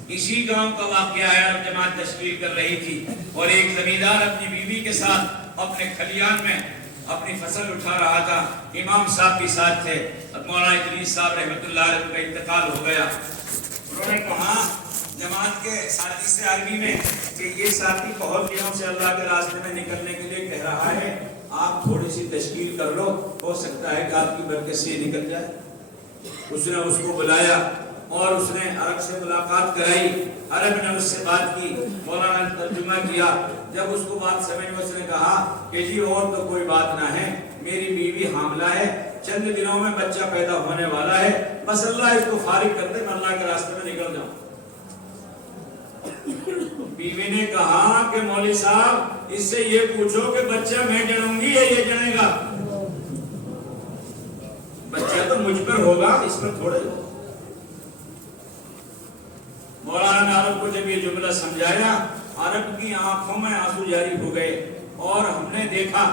اسی گاؤں کا واقعہ ہے. عرب جماعت تشکیل کر رہی تھی اور ایک زمیندار اپنی بیوی کے ساتھ اپنے کھلیان میں اپنی فصل اٹھا رہا تھا. امام صاحب بھی ساتھ تھے. مولانا ادریس صاحب رحمۃ اللہ علیہ کا انتقال ہو گیا. انہوں نے کہا جماعت کے ساتھی سے عربی میں کہ یہ ساتھی بہت دنوں سے اللہ کے راستے میں نکلنے کے لیے کہہ رہا ہے, آپ تھوڑی سی تشکیل کر لو, ہو سکتا ہے کہ آپ کی برکت سے نکل جائے. اس نے اس کو بلایا اور اس نے عرب سے ملاقات کرائی. عرب نے اس سے بات کی, مولانا نے ترجمہ کیا. جب اس کو بات سمجھ میں اس نے کہا کہ جی اور تو کوئی بات نہ ہے, میری بیوی حاملہ ہے, چند دنوں میں بچہ پیدا ہونے والا ہے, بس اللہ اس کو فارغ کر دے, میں اللہ کے راستے میں نکل جاؤں. بیوی نے کہا کہ مولوی صاحب اس سے یہ پوچھو کہ بچہ میں جنوں گی یا یہ جنے گا؟ بچہ تو مجھ پر ہوگا، اس پر تھوڑے ہوگا۔ مولانا نے عرب کو جب یہ جملہ سمجھایا، عرب کی آنکھوں میں آنسو جاری ہو گئے، اور ہم نے دیکھا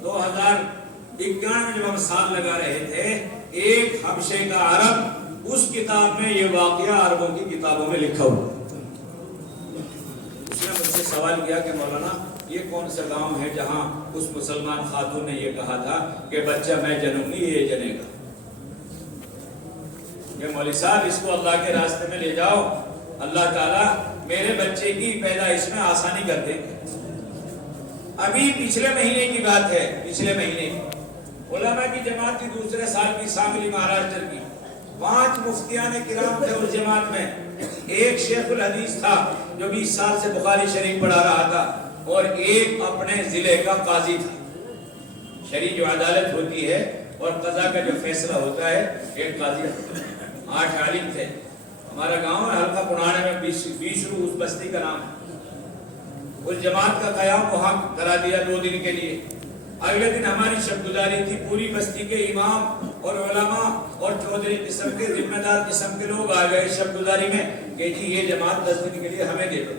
2091 میں جب ہم سال لگا رہے تھے، ایک حبشے کا عرب، اس کتاب میں یہ واقعہ عربوں کی کتابوں میں لکھا ہوا۔ اس نے مجھ سے سوال کیا کہ مولانا یہ کون سا گاؤں ہے جہاں اس مسلمان خاتون نے یہ کہا تھا کہ بچہ میں جنوں گی یہ جنے گا؟ کہ مولوی صاحب اس کو اللہ کے راستے میں لے جاؤ، اللہ تعالیٰ میرے بچے کی پیدائش میں آسانی کر دیں گے۔ ابھی پچھلے مہینے کی بات ہے، پچھلے مہینے علماء کی جماعت کی دوسرے سال کی سانگلی مہاراشٹر کی 5 مفتیان کرام تھے اس جماعت میں۔ ایک شیخ الحدیث تھا جو 20 سال سے بخاری شریف پڑھا رہا تھا، اور ایک اپنے ضلع کا قاضی تھا۔ شریع جو عدالت ہوتی ہے اور قضا کا جو فیصلہ ہوتا ہے، ایک قاضی ہے۔ 8 عالم تھے۔ ہمارا گاؤں حلقہ پڑھانے میں 20 روح اس بستی کا نام ہے۔ اس جماعت کا قیام وہاں کرا دیا 2 دن کے لیے۔ اگلے دن ہماری شب گزاری تھی، پوری بستی کے امام اور علماء اور چودھری قسم کے ذمہ دار قسم کے لوگ آ گئے شب گزاری میں کہ جی یہ جماعت 10 دن کے لیے ہمیں دے دو۔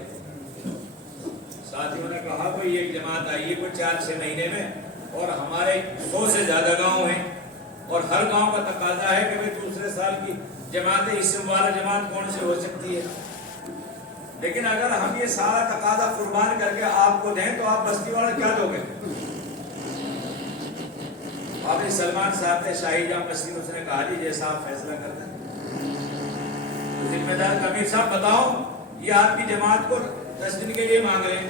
ساتھیوں نے کہا کوئی ایک جماعت آئی ہے کوئی 4-6 مہینے میں، اور ہمارے 100 سے زیادہ گاؤں ہیں، اور ہر گاؤں کا تقاضا ہے کہ بھئی دوسرے سال کی جماعتیں اس سے والا جماعت کون سے ہو سکتی ہے؟ لیکن اگر ہم یہ سارا تقاضا قربان کر کے آپ کو دیں تو آپ بستی والے کیا دو گے؟ حافظ سلمان صاحب نے شاہی جہاں بستی میں اس نے کہا جی جیسا آپ فیصلہ کرتے ہیں۔ ذمہ دار کبیر صاحب بتاؤ یہ آپ کی جماعت کو 10 دن کے لیے مانگ رہے ہیں۔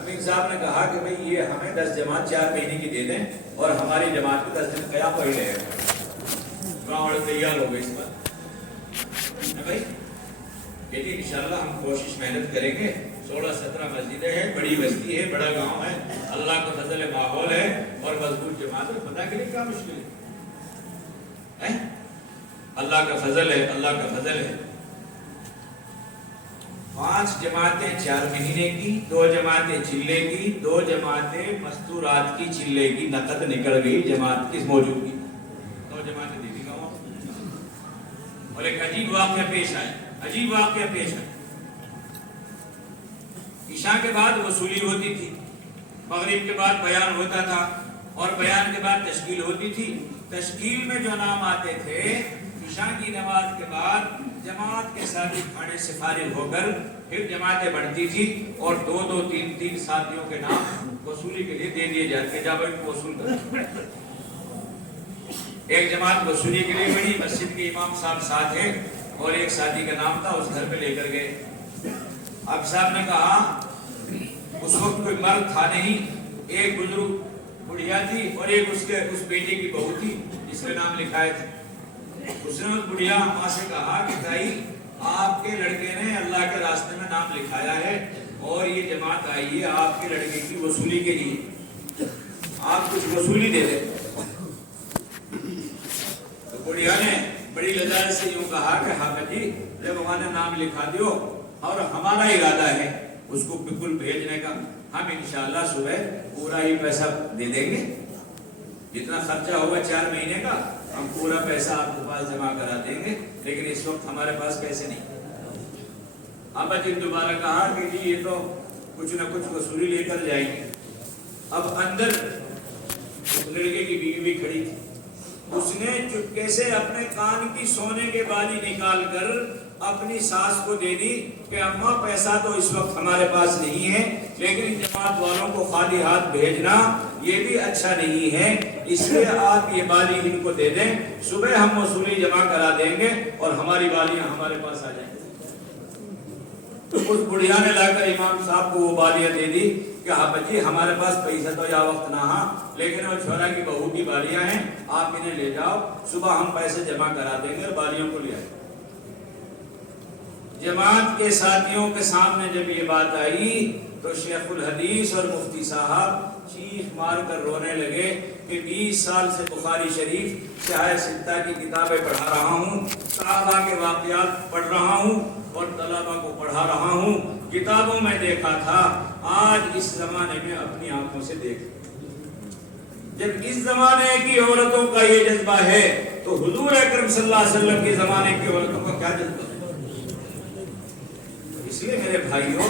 امیر صاحب نے کہا کہ بھئی یہ ہمیں 10 جماعت 4 مہینے کی دے دیں، اور ہماری جماعت کو 10 دن قیام وہی رہے گا۔ گاؤں والے تیار ہو گئے اس پر بھائی کہ جی انشاءاللہ ہم کوشش محنت کریں گے۔ 16-17 مسجدیں ہیں، بڑی بستی ہے، بڑا گاؤں ہے، اللہ کا فضل ماحول ہے، اور مضبوط جماعت ہے، پتہ کے لیے کیا مشکل ہے؟ اللہ کا فضل ہے، اللہ کا فضل ہے۔ 5 جماعتیں 4 مہینے کی، 2 جماعتیں چلے کی، 2 جماعتیں مستورات کی چلے کی نقد نکل گئی جماعت کی موجودگی۔ 2 جماعتیں دے دی گاؤں، اور ایک عجیب واقعہ پیش آئے، عجیب واقعہ پیش آئے۔ عشاء کے بعد وصولی ہوتی تھی، مغرب کے بعد بیان ہوتا تھا، اور بیان کے بعد تشکیل ہوتی تھی۔ تشکیل میں جو نام آتے تھے، عشاء کی نماز کے بعد جماعت کے ساتھی کھانے سے فارغ ہو کر پھر جماعتیں بڑھتی تھی، اور 2-2 3-3 ساتھیوں کے نام وصولی کے لیے دے دیے جاتے، جب ان کو وصول کر۔ ایک جماعت وصولی کے لیے بڑی، مسجد کے امام صاحب ساتھ ہیں، اور ایک ساتھی کا نام تھا، اس گھر پہ لے کر گئے۔ اب صاحب نے کہا اس وقت کوئی مرد تھا نہیں، ایک بزرگ بڑھیا تھی، اور ایک اس بیٹے کی بہو تھی جس کے نام لکھائے تھے۔ اس نے اس بڑھیا ماں سے کہا کہ بھائی آپ کے لڑکے نے اللہ کے راستے میں نام لکھایا ہے، اور یہ جماعت آئی ہے آپ کے لڑکے کی وصولی کے لیے، آپ کچھ وصولی دے دیں۔ تو بڑھیا نے بڑی لذت سے یوں کہا کہ ہاں جی جب وہاں نے نام لکھا دیو، اور ہمارا ارادہ ہے اس کو بالکل بھیجنے کا، ہم انشاءاللہ صبح پورا ہی پیسہ دے دیں گے، جتنا خرچہ ہوگا 4 مہینے کا ہم پورا پیسہ آپ کے پاس جمع کرا دیں گے، لیکن اس وقت ہمارے پاس پیسے نہیں۔ اب جی دوبارہ کہا کہ جی یہ تو کچھ نہ کچھ وصولی لے کر جائیں گے۔ اب اندر لڑکے کی بیوی بھی کھڑی تھی، اس نے چپکے سے اپنے کان کی سونے کے بالی نکال کر اپنی ساس کو دے دی کہ اماں پیسہ تو اس وقت ہمارے پاس نہیں ہے، لیکن جماعت والوں کو خالی ہاتھ بھیجنا یہ بھی اچھا نہیں ہے، اس لیے آپ یہ بالی ان کو دے دیں، صبح ہم وصولی جمع کرا دیں گے اور ہماری بالیاں ہمارے پاس آ جائیں گی۔ اس بڑھیا نے لا کر امام صاحب کو وہ بالیاں دے دی کہ ہاں بچی ہمارے پاس پیسہ تو یا وقت نہ ہاں، لیکن وہ چھوڑا کی بہو کی بالیاں ہیں، آپ انہیں لے جاؤ، صبح ہم پیسے جمع کرا دیں گے اور بالیوں کو لے آئیں۔ جماعت کے ساتھیوں کے سامنے جب یہ بات آئی تو شیخ الحدیث اور مفتی صاحب چیخ مار کر رونے لگے کہ 20 سال سے بخاری شریف شرح ستہ کی کتابیں پڑھا رہا ہوں، صحابہ کے واقعات پڑھ رہا ہوں اور طلبہ کو پڑھا رہا ہوں، کتابوں میں دیکھا تھا آج اس زمانے میں اپنی آنکھوں سے دیکھ، جب اس زمانے کی عورتوں کا یہ جذبہ ہے تو حضور اکرم صلی اللہ علیہ وسلم کے زمانے کی عورتوں کا کیا جذبہ ہے؟ اس لیے میرے بھائیوں،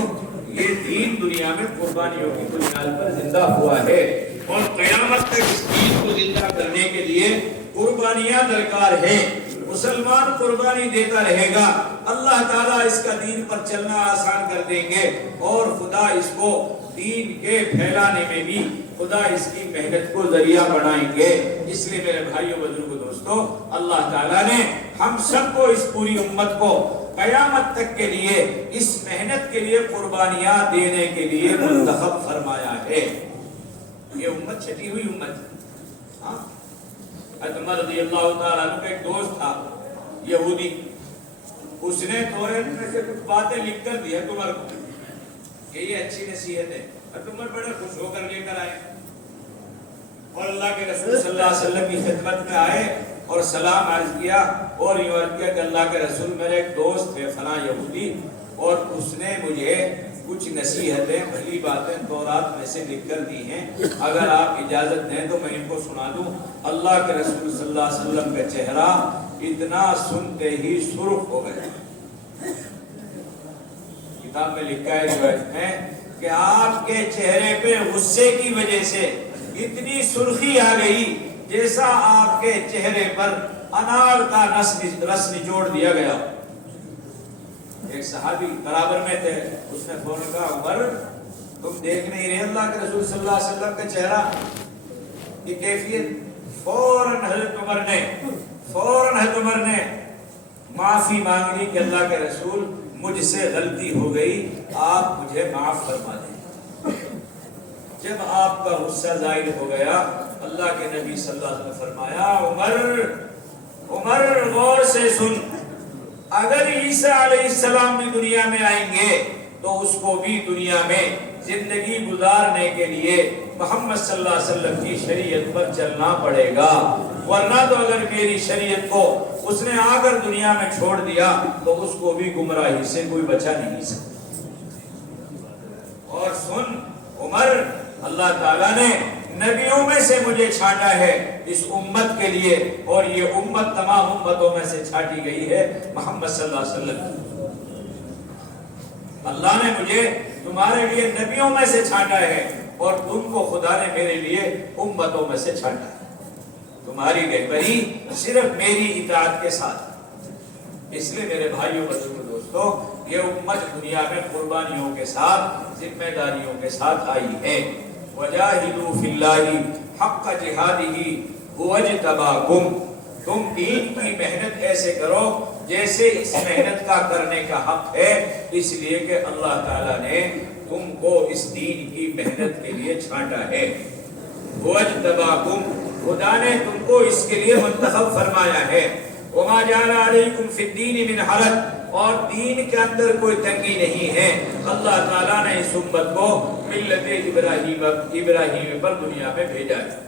یہ دین دنیا میں قربانیوں کی بنیاد پر زندہ ہوا ہے، اور قیامت تک اس دین کو زندہ کرنے کے لیے قربانیاں درکار ہیں۔ مسلمان قربانی دیتا رہے گا، اللہ تعالیٰ اس کا دین پر چلنا آسان کر دیں گے، اور خدا اس کو دین کے پھیلانے میں بھی خدا اس کی محنت کو ذریعہ بنائیں گے۔ اس لیے میرے بھائیوں بزرگوں دوستوں، اللہ تعالیٰ نے ہم سب کو، اس پوری امت کو قیامت تک کے لیے اس محنت کے لیے قربانیاں دینے کے لیے منتخب فرمایا ہے۔ یہ امت چھٹی ہوئی امت ہے۔ ہاں، حضرت عمر رضی اللہ تعالیٰ عنہ کا ایک دوست تھا یہودی، اس نے توریت میں سے کچھ باتیں لکھ کر دی حضرت عمر کو کہ یہ اچھی نصیحت ہے۔ حضرت عمر بڑے خوش ہو کر لے کر آئے اور اللہ کے رسول صلی اللہ علیہ وسلم کی خدمت میں آئے اور سلام عرض کیا، اور یہ عرض کیا کہ اللہ کے رسول، میرے ایک دوست ہے فلاں یہودی، اور اس نے مجھے کچھ نصیحتیں، بھلی باتیں تورات میں سے لکھ کر دی ہیں، اگر آپ اجازت دیں تو میں ان کو سنا دوں۔ اللہ کے رسول صلی اللہ علیہ وسلم کا چہرہ اتنا سنتے ہی سرخ ہو گیا۔ کتاب میں لکھا ہے روایت میں کہ آپ کے چہرے پہ غصے کی وجہ سے اتنی سرخی آ گئی جیسا آپ کے چہرے پر انار کا رس نچوڑ دیا گیا۔ ایک صحابی برابر میں تھے، اس نے فوراً کہا، عمر تم دیکھ نہیں رہے اللہ کے رسول صلی اللہ علیہ وسلم کا چہرہ کی کیفیت؟ فوراً حضرت عمر نے معافی مانگ لی کہ اللہ کے رسول مجھ سے غلطی ہو گئی، آپ مجھے معاف فرما دیں۔ جب آپ کا غصہ ظاہر ہو گیا، اللہ کے نبی صلی اللہ علیہ وسلم نے فرمایا، عمر غور سے سن، اگر عیسیٰ علیہ السلام بھی دنیا میں آئیں گے تو اس کو بھی دنیا میں زندگی گزارنے کے لیے محمد صلی اللہ علیہ وسلم کی شریعت پر چلنا پڑے گا، ورنہ تو اگر میری شریعت کو اس نے آ کر دنیا میں چھوڑ دیا تو اس کو بھی گمراہی سے کوئی بچا نہیں سکتا۔ اور سن عمر، اللہ تعالیٰ نے نبیوں میں سے مجھے چھانٹا ہے اس امت کے لیے، اور یہ امت تمام امتوں میں سے چھانٹی گئی ہے محمد صلی اللہ علیہ وسلم۔ اللہ نے مجھے تمہارے لیے نبیوں میں سے چھانٹا ہے، اور تم کو خدا نے میرے لیے امتوں میں سے چھانٹا ہے۔ تمہاری رہبری صرف میری اطاعت کے ساتھ۔ اس لیے میرے بھائیوں بزرگوں دوستوں، یہ امت دنیا میں قربانیوں کے ساتھ، ذمہ داریوں کے ساتھ آئی ہے۔ وَجَاهِدُوا فِي اللَّهِ حَقَّ جِهَادِهِ هُوَ اجْتَبَاكُمْ، تم دین کی محنت ایسے کرو جیسے اس محنت کا کرنے کا حق ہے، اس لیے کہ اللہ تعالیٰ نے تم کو اس دین کی محنت کے لیے چھانٹا ہے۔ هُوَ اجْتَبَاكُمْ، خدا نے تم کو اس کے لیے منتخب فرمایا ہے۔ وَمَا جَعَلَ عَلَيْكُمْ فِي الدِّينِ مِنْ حَرَجٍ، اور دین کے اندر کوئی تنگی نہیں ہے۔ اللہ تعالیٰ نے اس امت کو ملت ابراہیم پر دنیا میں بھیجا ہے۔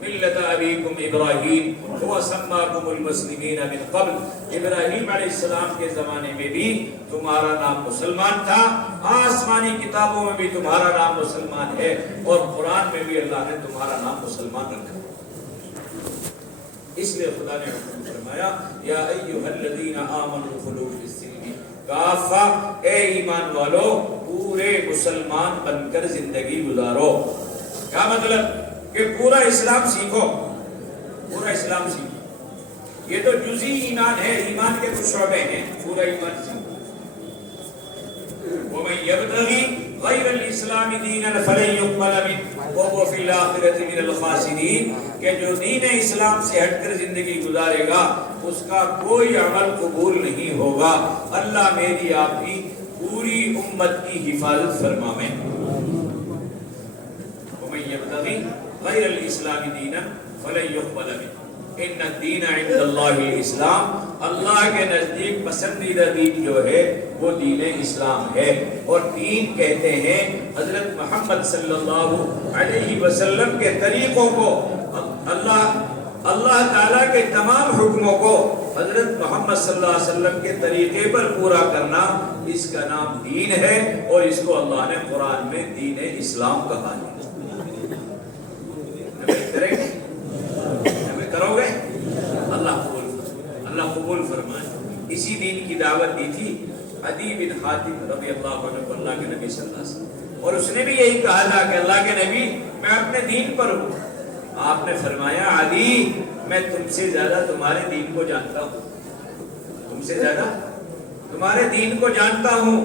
ملت ابیکم ابراہیم هو سماکم المسلمین من قبل، ابراہیم علیہ السلام کے زمانے میں بھی تمہارا نام مسلمان تھا، آسمانی کتابوں میں بھی تمہارا نام مسلمان ہے، اور قرآن میں بھی اللہ نے تمہارا نام مسلمان رکھا۔ اس لیے خدا نے حکم فرمایا، یا ایھا الذین آمنوا ادخلوا فی السلم کافہ، اے ایمان والو پورے مسلمان بن کر زندگی گزارو۔ کیا مطلب؟ کہ پورا اسلام سیکھو، پورا اسلام سیکھو۔ یہ تو جزئی ایمان ہے، ایمان کے کچھ شعبے ہیں، پورا ایمان سیکھو۔ وَمَن يَبْتَغِي غَيْرَ الْإِسْلَامِ دِينًا فَلَن يُقْبَلَ مِنْهُ وَهُوَ فِي الْآخِرَةِ مِنَ الْخَاسِرِينَ، کہ جو دین اسلام سے ہٹ کر زندگی گزارے گا اس کا کوئی عمل قبول نہیں ہوگا۔ اللہ میری آپ کی پوری امت کی حفاظت فرمائے۔ وَمَن يَبْتَغِي غیر الاسلام دینا فلن یقبل منہ ان الدین عند اللہ الاسلام، اللہ کے نزدیک پسندیدہ دین جو ہے وہ دین اسلام ہے۔ اور دین کہتے ہیں حضرت محمد صلی اللہ علیہ وسلم کے طریقوں کو، اللہ اللہ تعالیٰ کے تمام حکموں کو حضرت محمد صلی اللہ علیہ وسلم کے طریقے پر پورا کرنا، اس کا نام دین ہے، اور اس کو اللہ نے قرآن میں دین اسلام کہا ہے۔ کریں گے؟ کرو گے؟ اللہ قبول فرمائے۔ اسی دین کی دعوت دی تھی عدی بن حاتم رضی اللہ عنہ کو اللہ کے نبی صلی اللہ علیہ وسلم، اور اس نے بھی یہی کہا تھا کہ اللہ کے نبی میں اپنے دین پر ہوں۔ آپ نے فرمایا عدی میں تم سے زیادہ تمہارے دین کو جانتا ہوں، تم سے زیادہ تمہارے دین کو جانتا ہوں۔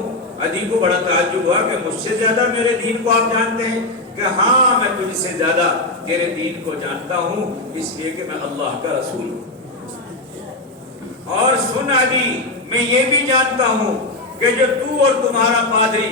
عدی کو بڑا تعجب ہوا کہ مجھ سے زیادہ میرے دین کو آپ جانتے ہیں؟ کہ ہاں میں تجھ سے زیادہ تیرے دین کو جانتا ہوں، اس لیے کہ میں اللہ کا رسول ہوں۔ اور سن عدی میں یہ بھی جانتا ہوں کہ جو تو اور تمہارا پادری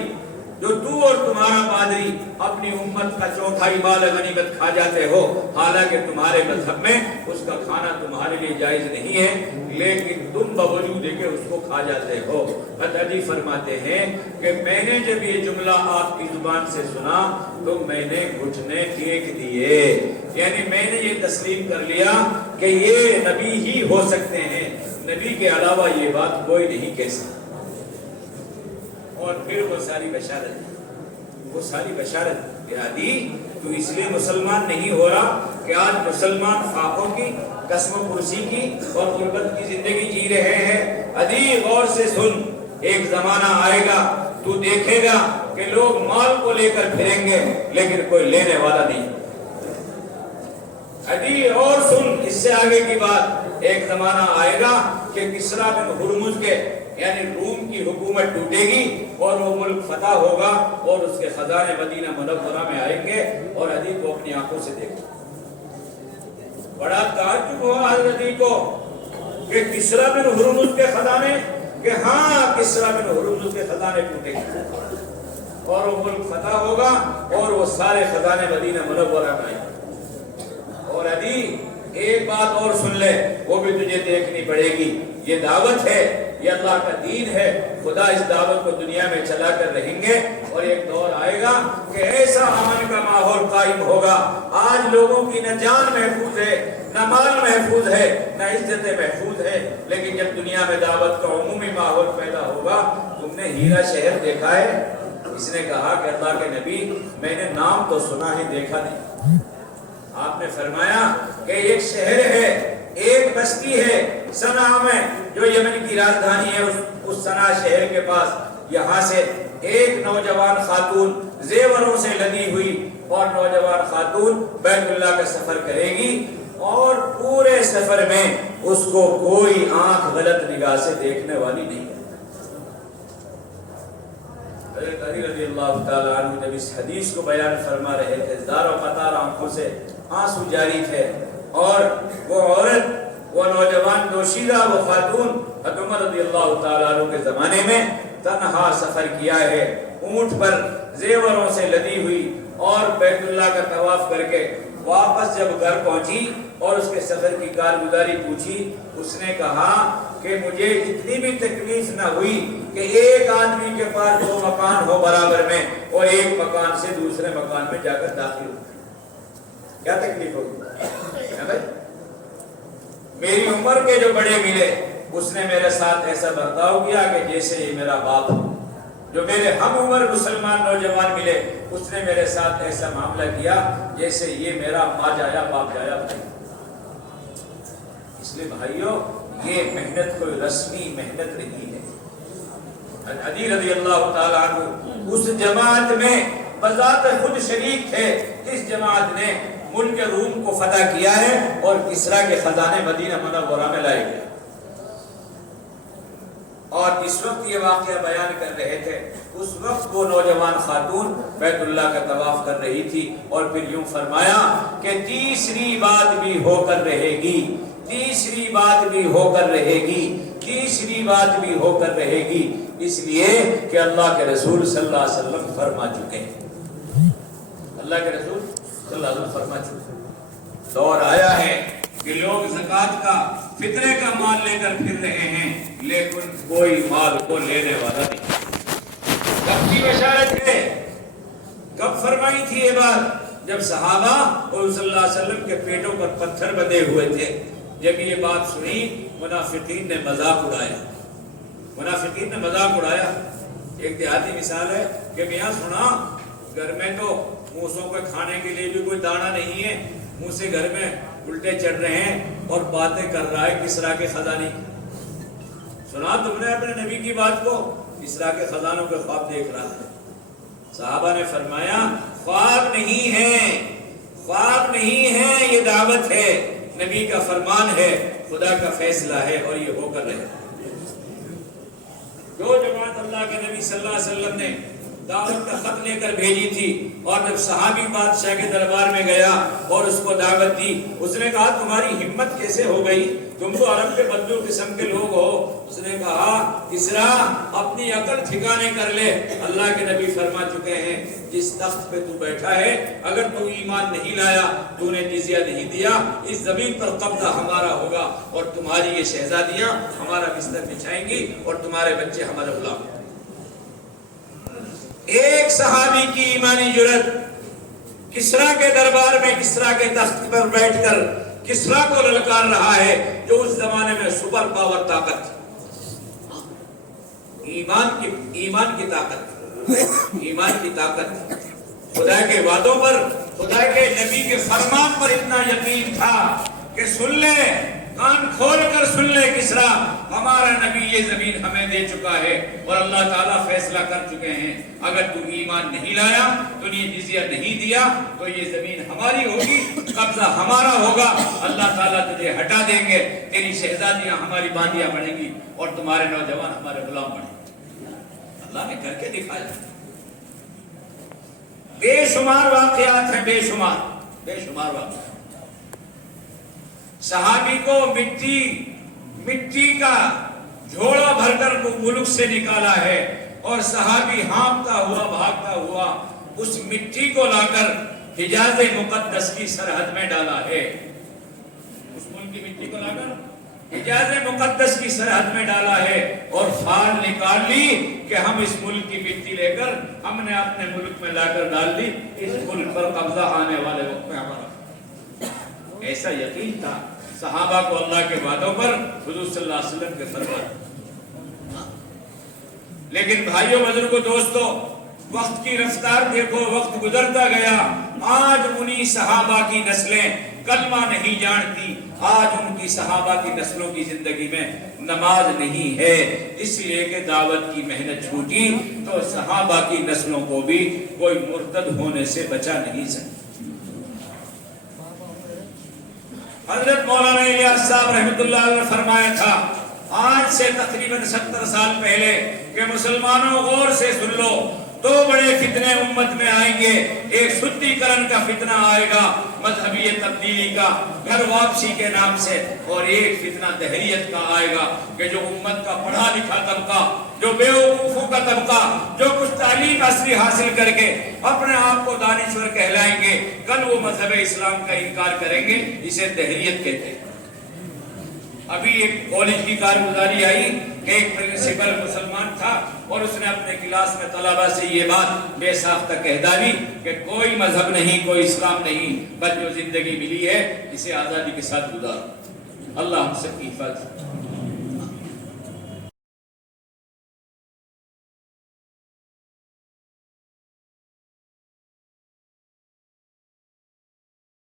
اپنی امت کا چوتھائی مال غنیمت کھا جاتے ہو، حالانکہ تمہارے مذہب میں اس کا کھانا تمہارے لیے جائز نہیں ہے، لیکن تم باوجود کہ اس کو کھا جاتے ہو۔ عدی فرماتے ہیں کہ میں نے جب یہ جملہ آپ کی زبان سے سنا تو میں نے گھٹنے ٹیک دیے، یعنی میں نے یہ تسلیم کر لیا کہ یہ نبی ہی ہو سکتے ہیں، نبی کے علاوہ یہ بات کوئی نہیں کہہ سکتا۔ اور پھر وہ ساری بشارت کہ عدی تو اس لیے مسلمان نہیں ہو رہا کہ آج مسلمان خاکوں کی، قسم و پرسی کی اور غربت کی زندگی جی رہے ہیں۔ عدی غور سے سن، ایک زمانہ آئے گا تو دیکھے گا کہ لوگ مال کو لے کر پھریں گے لیکن کوئی لینے والا نہیں۔ عدی اور سن، اس سے آگے کی بات، ایک زمانہ آئے گا کہ کسریٰ بن ہرمز کے یعنی روم کی حکومت ٹوٹے گی اور وہ ملک فتح ہوگا اور اس کے خزانے مدینہ منورہ میں آئیں گے، اور عدی کو اپنی آنکھوں سے دیکھیں۔ بڑا تعجب ہوا حضرت عدی کو کہ کسریٰ بن ہرمز کے خزانے، کہ ہاں کسریٰ بن ہرمز کے خزانے ٹوٹے گے اور وہ ملک فتح ہوگا اور وہ سارے خزانے مدینہ منورہ میں آئیں گے۔ اور عدی ایک بات اور سن لے، وہ بھی تجھے دیکھنی پڑے گی، یہ دعوت ہے، یہ اللہ کا دین ہے، خدا اس دعوت کو دنیا میں چلا کر رہیں گے، اور ایک دور آئے گا کہ ایسا امن کا ماحول قائم ہوگا، آج لوگوں کی نہ جان محفوظ ہے، نہ مال محفوظ ہے، نہ عزتیں محفوظ ہے، لیکن جب دنیا میں دعوت کا عمومی ماحول پیدا ہوگا۔ تم نے ہیرا شہر دیکھا ہے؟ اس نے کہا کہ اللہ کے نبی میں نے نام تو سنا ہے، دیکھا نہیں۔ آپ نے فرمایا کہ ایک شہر ہے، ایک بستی ہے صنعاء میں، جو یمن کی راجدھانی ہے، اس صنعاء شہر کے پاس، یہاں سے ایک نوجوان خاتون زیوروں سے لدی ہوئی اور نوجوان خاتون بیت اللہ کا سفر کرے گی، اور پورے سفر میں اس کو کوئی آنکھ غلط نگاہ سے دیکھنے والی نہیں ہے۔ حضرت علی رضی اللہ تعالیٰ عنہ جب اس حدیث کو بیان فرما رہے تھے، زار و قطار آنکھوں سے آنسو جاری تھے، اور وہ عورت، وہ نوجوان دوشیزہ، وہ خاتون حضرت عمر رضی اللہ تعالیٰ عنہ کے زمانے میں تنہا سفر کیا ہے، اونٹ پر زیوروں سے لدی ہوئی، اور بیت اللہ کا طواف کر کے واپس جب گھر پہنچی اور اس کے سفر کی کارگزاری پوچھی، اس نے کہا کہ مجھے اتنی بھی تکلیف نہ ہوئی کہ ایک آدمی کے پاس 2 مکان ہو برابر میں، اور ایک مکان سے دوسرے مکان میں جا کر داخل ہو۔ کیا تکلیف ہوگی؟ میری عمر کے جو بڑے ملے، اس نے میرے ساتھ ایسا برتاؤ کیا کہ جیسے یہ میرا باپ ہو۔ جو میرے ہم عمر مسلمان نوجوان ملے، اس نے میرے ساتھ ایسا معاملہ کیا جیسے یہ میرا ماں جایا باپ جایا بھائی۔ اس لیے بھائیوں، یہ محنت کوئی رسمی محنت نہیں ہے۔ علی رضی اللہ تعالیٰ عنہ اس جماعت میں بذات خود شریک تھے، اس جماعت نے ملک روم کو فتح کیا ہے اور کسریٰ کے خزانے مدینہ منورہ میں لائے گئے۔ اور اس وقت یہ واقعہ بیان کر رہے تھے، اس وقت وہ نوجوان خاتون بیت اللہ کا طواف کر رہی تھی، اور پھر یوں فرمایا کہ تیسری بات بھی ہو کر رہے گی، تیسری بات بھی ہو کر رہے گی، تیسری بات بھی ہو کر رہے گی، اس لیے کہ اللہ کے رسول صلی اللہ علیہ وسلم فرما چکے ہیں، اللہ کے رسول صلی اللہ علیہ وسلم فرما چکے ہیں۔ دور آیا ہے کہ لوگ زکوٰۃ کا، فطرے کا مال لے کر پھر رہے ہیں، لیکن کوئی مال کو لینے والا نہیں۔ کب کی بشارت ہے؟ کب فرمائی تھی یہ بات؟ جب صحابہ اور صلی اللہ علیہ وسلم کے پیٹوں پر پتھر بندھے ہوئے تھے، جب یہ بات سنی منافقین نے مذاق اڑایا، منافقین نے مذاق اڑایا۔ ایک دیہاتی مثال ہے کہ میاں سنا گھر میں تو موسوں کو کھانے کے لیے بھی کوئی دانہ نہیں ہے، منہ سے گھر میں الٹے چڑھ رہے ہیں اور باتیں کر رہا ہے کسرا کے خزانے کی۔ سنا تم نے اپنے نبی کی بات کو؟ کسرا کے خزانوں کے خواب دیکھ رہا ہے۔ صحابہ نے فرمایا خواب نہیں ہے، خواب نہیں ہے، یہ دعوت ہے، نبی کا فرمان ہے، خدا کا فیصلہ ہے اور یہ ہو کر رہے۔ جو جماعت اللہ کے نبی صلی اللہ علیہ وسلم نے دعوت کا خط لے کر بھیجی تھی اور جب صحابی بادشاہ کے دربار میں گیا اور اس کو دعوت دی، اس نے کہا تمہاری ہمت کیسے ہو گئی، تم تو عرب کے بدو قسم کے لوگ ہو۔ اس نے کہا کسرا اپنی عقل ٹھکانے کر لے، اللہ کے نبی فرما چکے ہیں جس تخت پہ تو بیٹھا ہے اگر تو ایمان نہیں لایا، تو نے جزیہ نہیں دیا، اس زمین پر قبضہ ہمارا ہوگا اور تمہاری یہ شہزادیاں ہمارا بستر بچھائیں گی اور تمہارے بچے ہمارے غلام۔ ایک صحابی کی ایمانی جرت کسرا کے دربار میں کسرا کے تخت پر بیٹھ کر کسرا کو للکار رہا ہے جو اس زمانے میں سپر پاور طاقت تھی۔ ایمان کی طاقت، ایمان کی طاقت، خدا کے وعدوں پر، خدا کے نبی کے فرمان پر اتنا یقین تھا کہ سن لے، کان کھول کر سن لے کسرا، ہمارا نبی یہ زمین ہمیں دے چکا ہے اور اللہ تعالیٰ فیصلہ کر چکے ہیں، اگر تو ایمان نہیں لایا، تو نے جزیہ نہیں دیا، تو یہ زمین ہماری ہوگی، قبضہ ہمارا ہوگا، اللہ تعالیٰ تجھے ہٹا دیں گے، تیری شہزادیاں ہماری باندیاں بنیں گی اور تمہارے نوجوان ہمارے غلام بنیں گے۔ اللہ نے کر کے دکھایا۔ بے شمار واقعات ہیں، بے شمار واقعات۔ صحابی کو مٹی کا جھوڑا بھر کر ملک سے نکالا ہے اور صحابی ہانپتا ہوا بھاگتا ہوا اس مٹی کو لا کر حجاز مقدس کی سرحد میں ڈالا ہے، اس ملک کی مٹی کو لا کر حجاز مقدس کی سرحد میں ڈالا ہے اور فال نکال لی کہ ہم اس ملک کی مٹی لے کر ہم نے اپنے ملک میں لا کر ڈال دی، اس ملک پر قبضہ آنے والے وقت میں ہمارا۔ ایسا یقین تھا صحابہ کو اللہ کے وعدوں پر، حضور صلی اللہ علیہ وسلم کے فرمان۔ لیکن بھائیوں بزرگوں دوستو، وقت کی رفتار دیکھو، وقت گزرتا گیا، آج انہی صحابہ کی نسلیں کلمہ نہیں جانتی، آج ان کی صحابہ کی نسلوں کی زندگی میں نماز نہیں ہے، اس لیے کہ دعوت کی محنت چھوٹی تو صحابہ کی نسلوں کو بھی کوئی مرتد ہونے سے بچا نہیں سکتا۔ حضرت مولانا الیاس صاحب رحمۃ اللہ علیہ نے فرمایا تھا آج سے تقریباً 70 سال پہلے کہ مسلمانوں غور سے سن لو، دو بڑے فتنے امت میں آئیں گے، ایک سدی کرن کا فتنہ آئے گا مذہبی تبدیلی کا گھر واپسی کے نام سے، اور ایک فتنہ دہریت کا آئے گا کہ جو امت کا پڑھا لکھا طبقہ، جو بیوقوفوں کا طبقہ، جو کچھ تعلیم اصلی حاصل کر کے اپنے آپ کو دانشور کہلائیں گے، کل وہ مذہب اسلام کا انکار کریں گے، اسے دہریت کہتے ہیں۔ ابھی ایک کالج کی کارگزاری آئی، ایک پرنسپل مسلمان تھا اور اس نے اپنے کلاس میں طلبہ سے یہ بات بے ساختہ کہہ ڈالی کہ کوئی مذہب نہیں، کوئی اسلام نہیں، بس جو زندگی ملی ہے اسے آزادی کے ساتھ گزارو۔ اللہ ہم سب کی حفاظت۔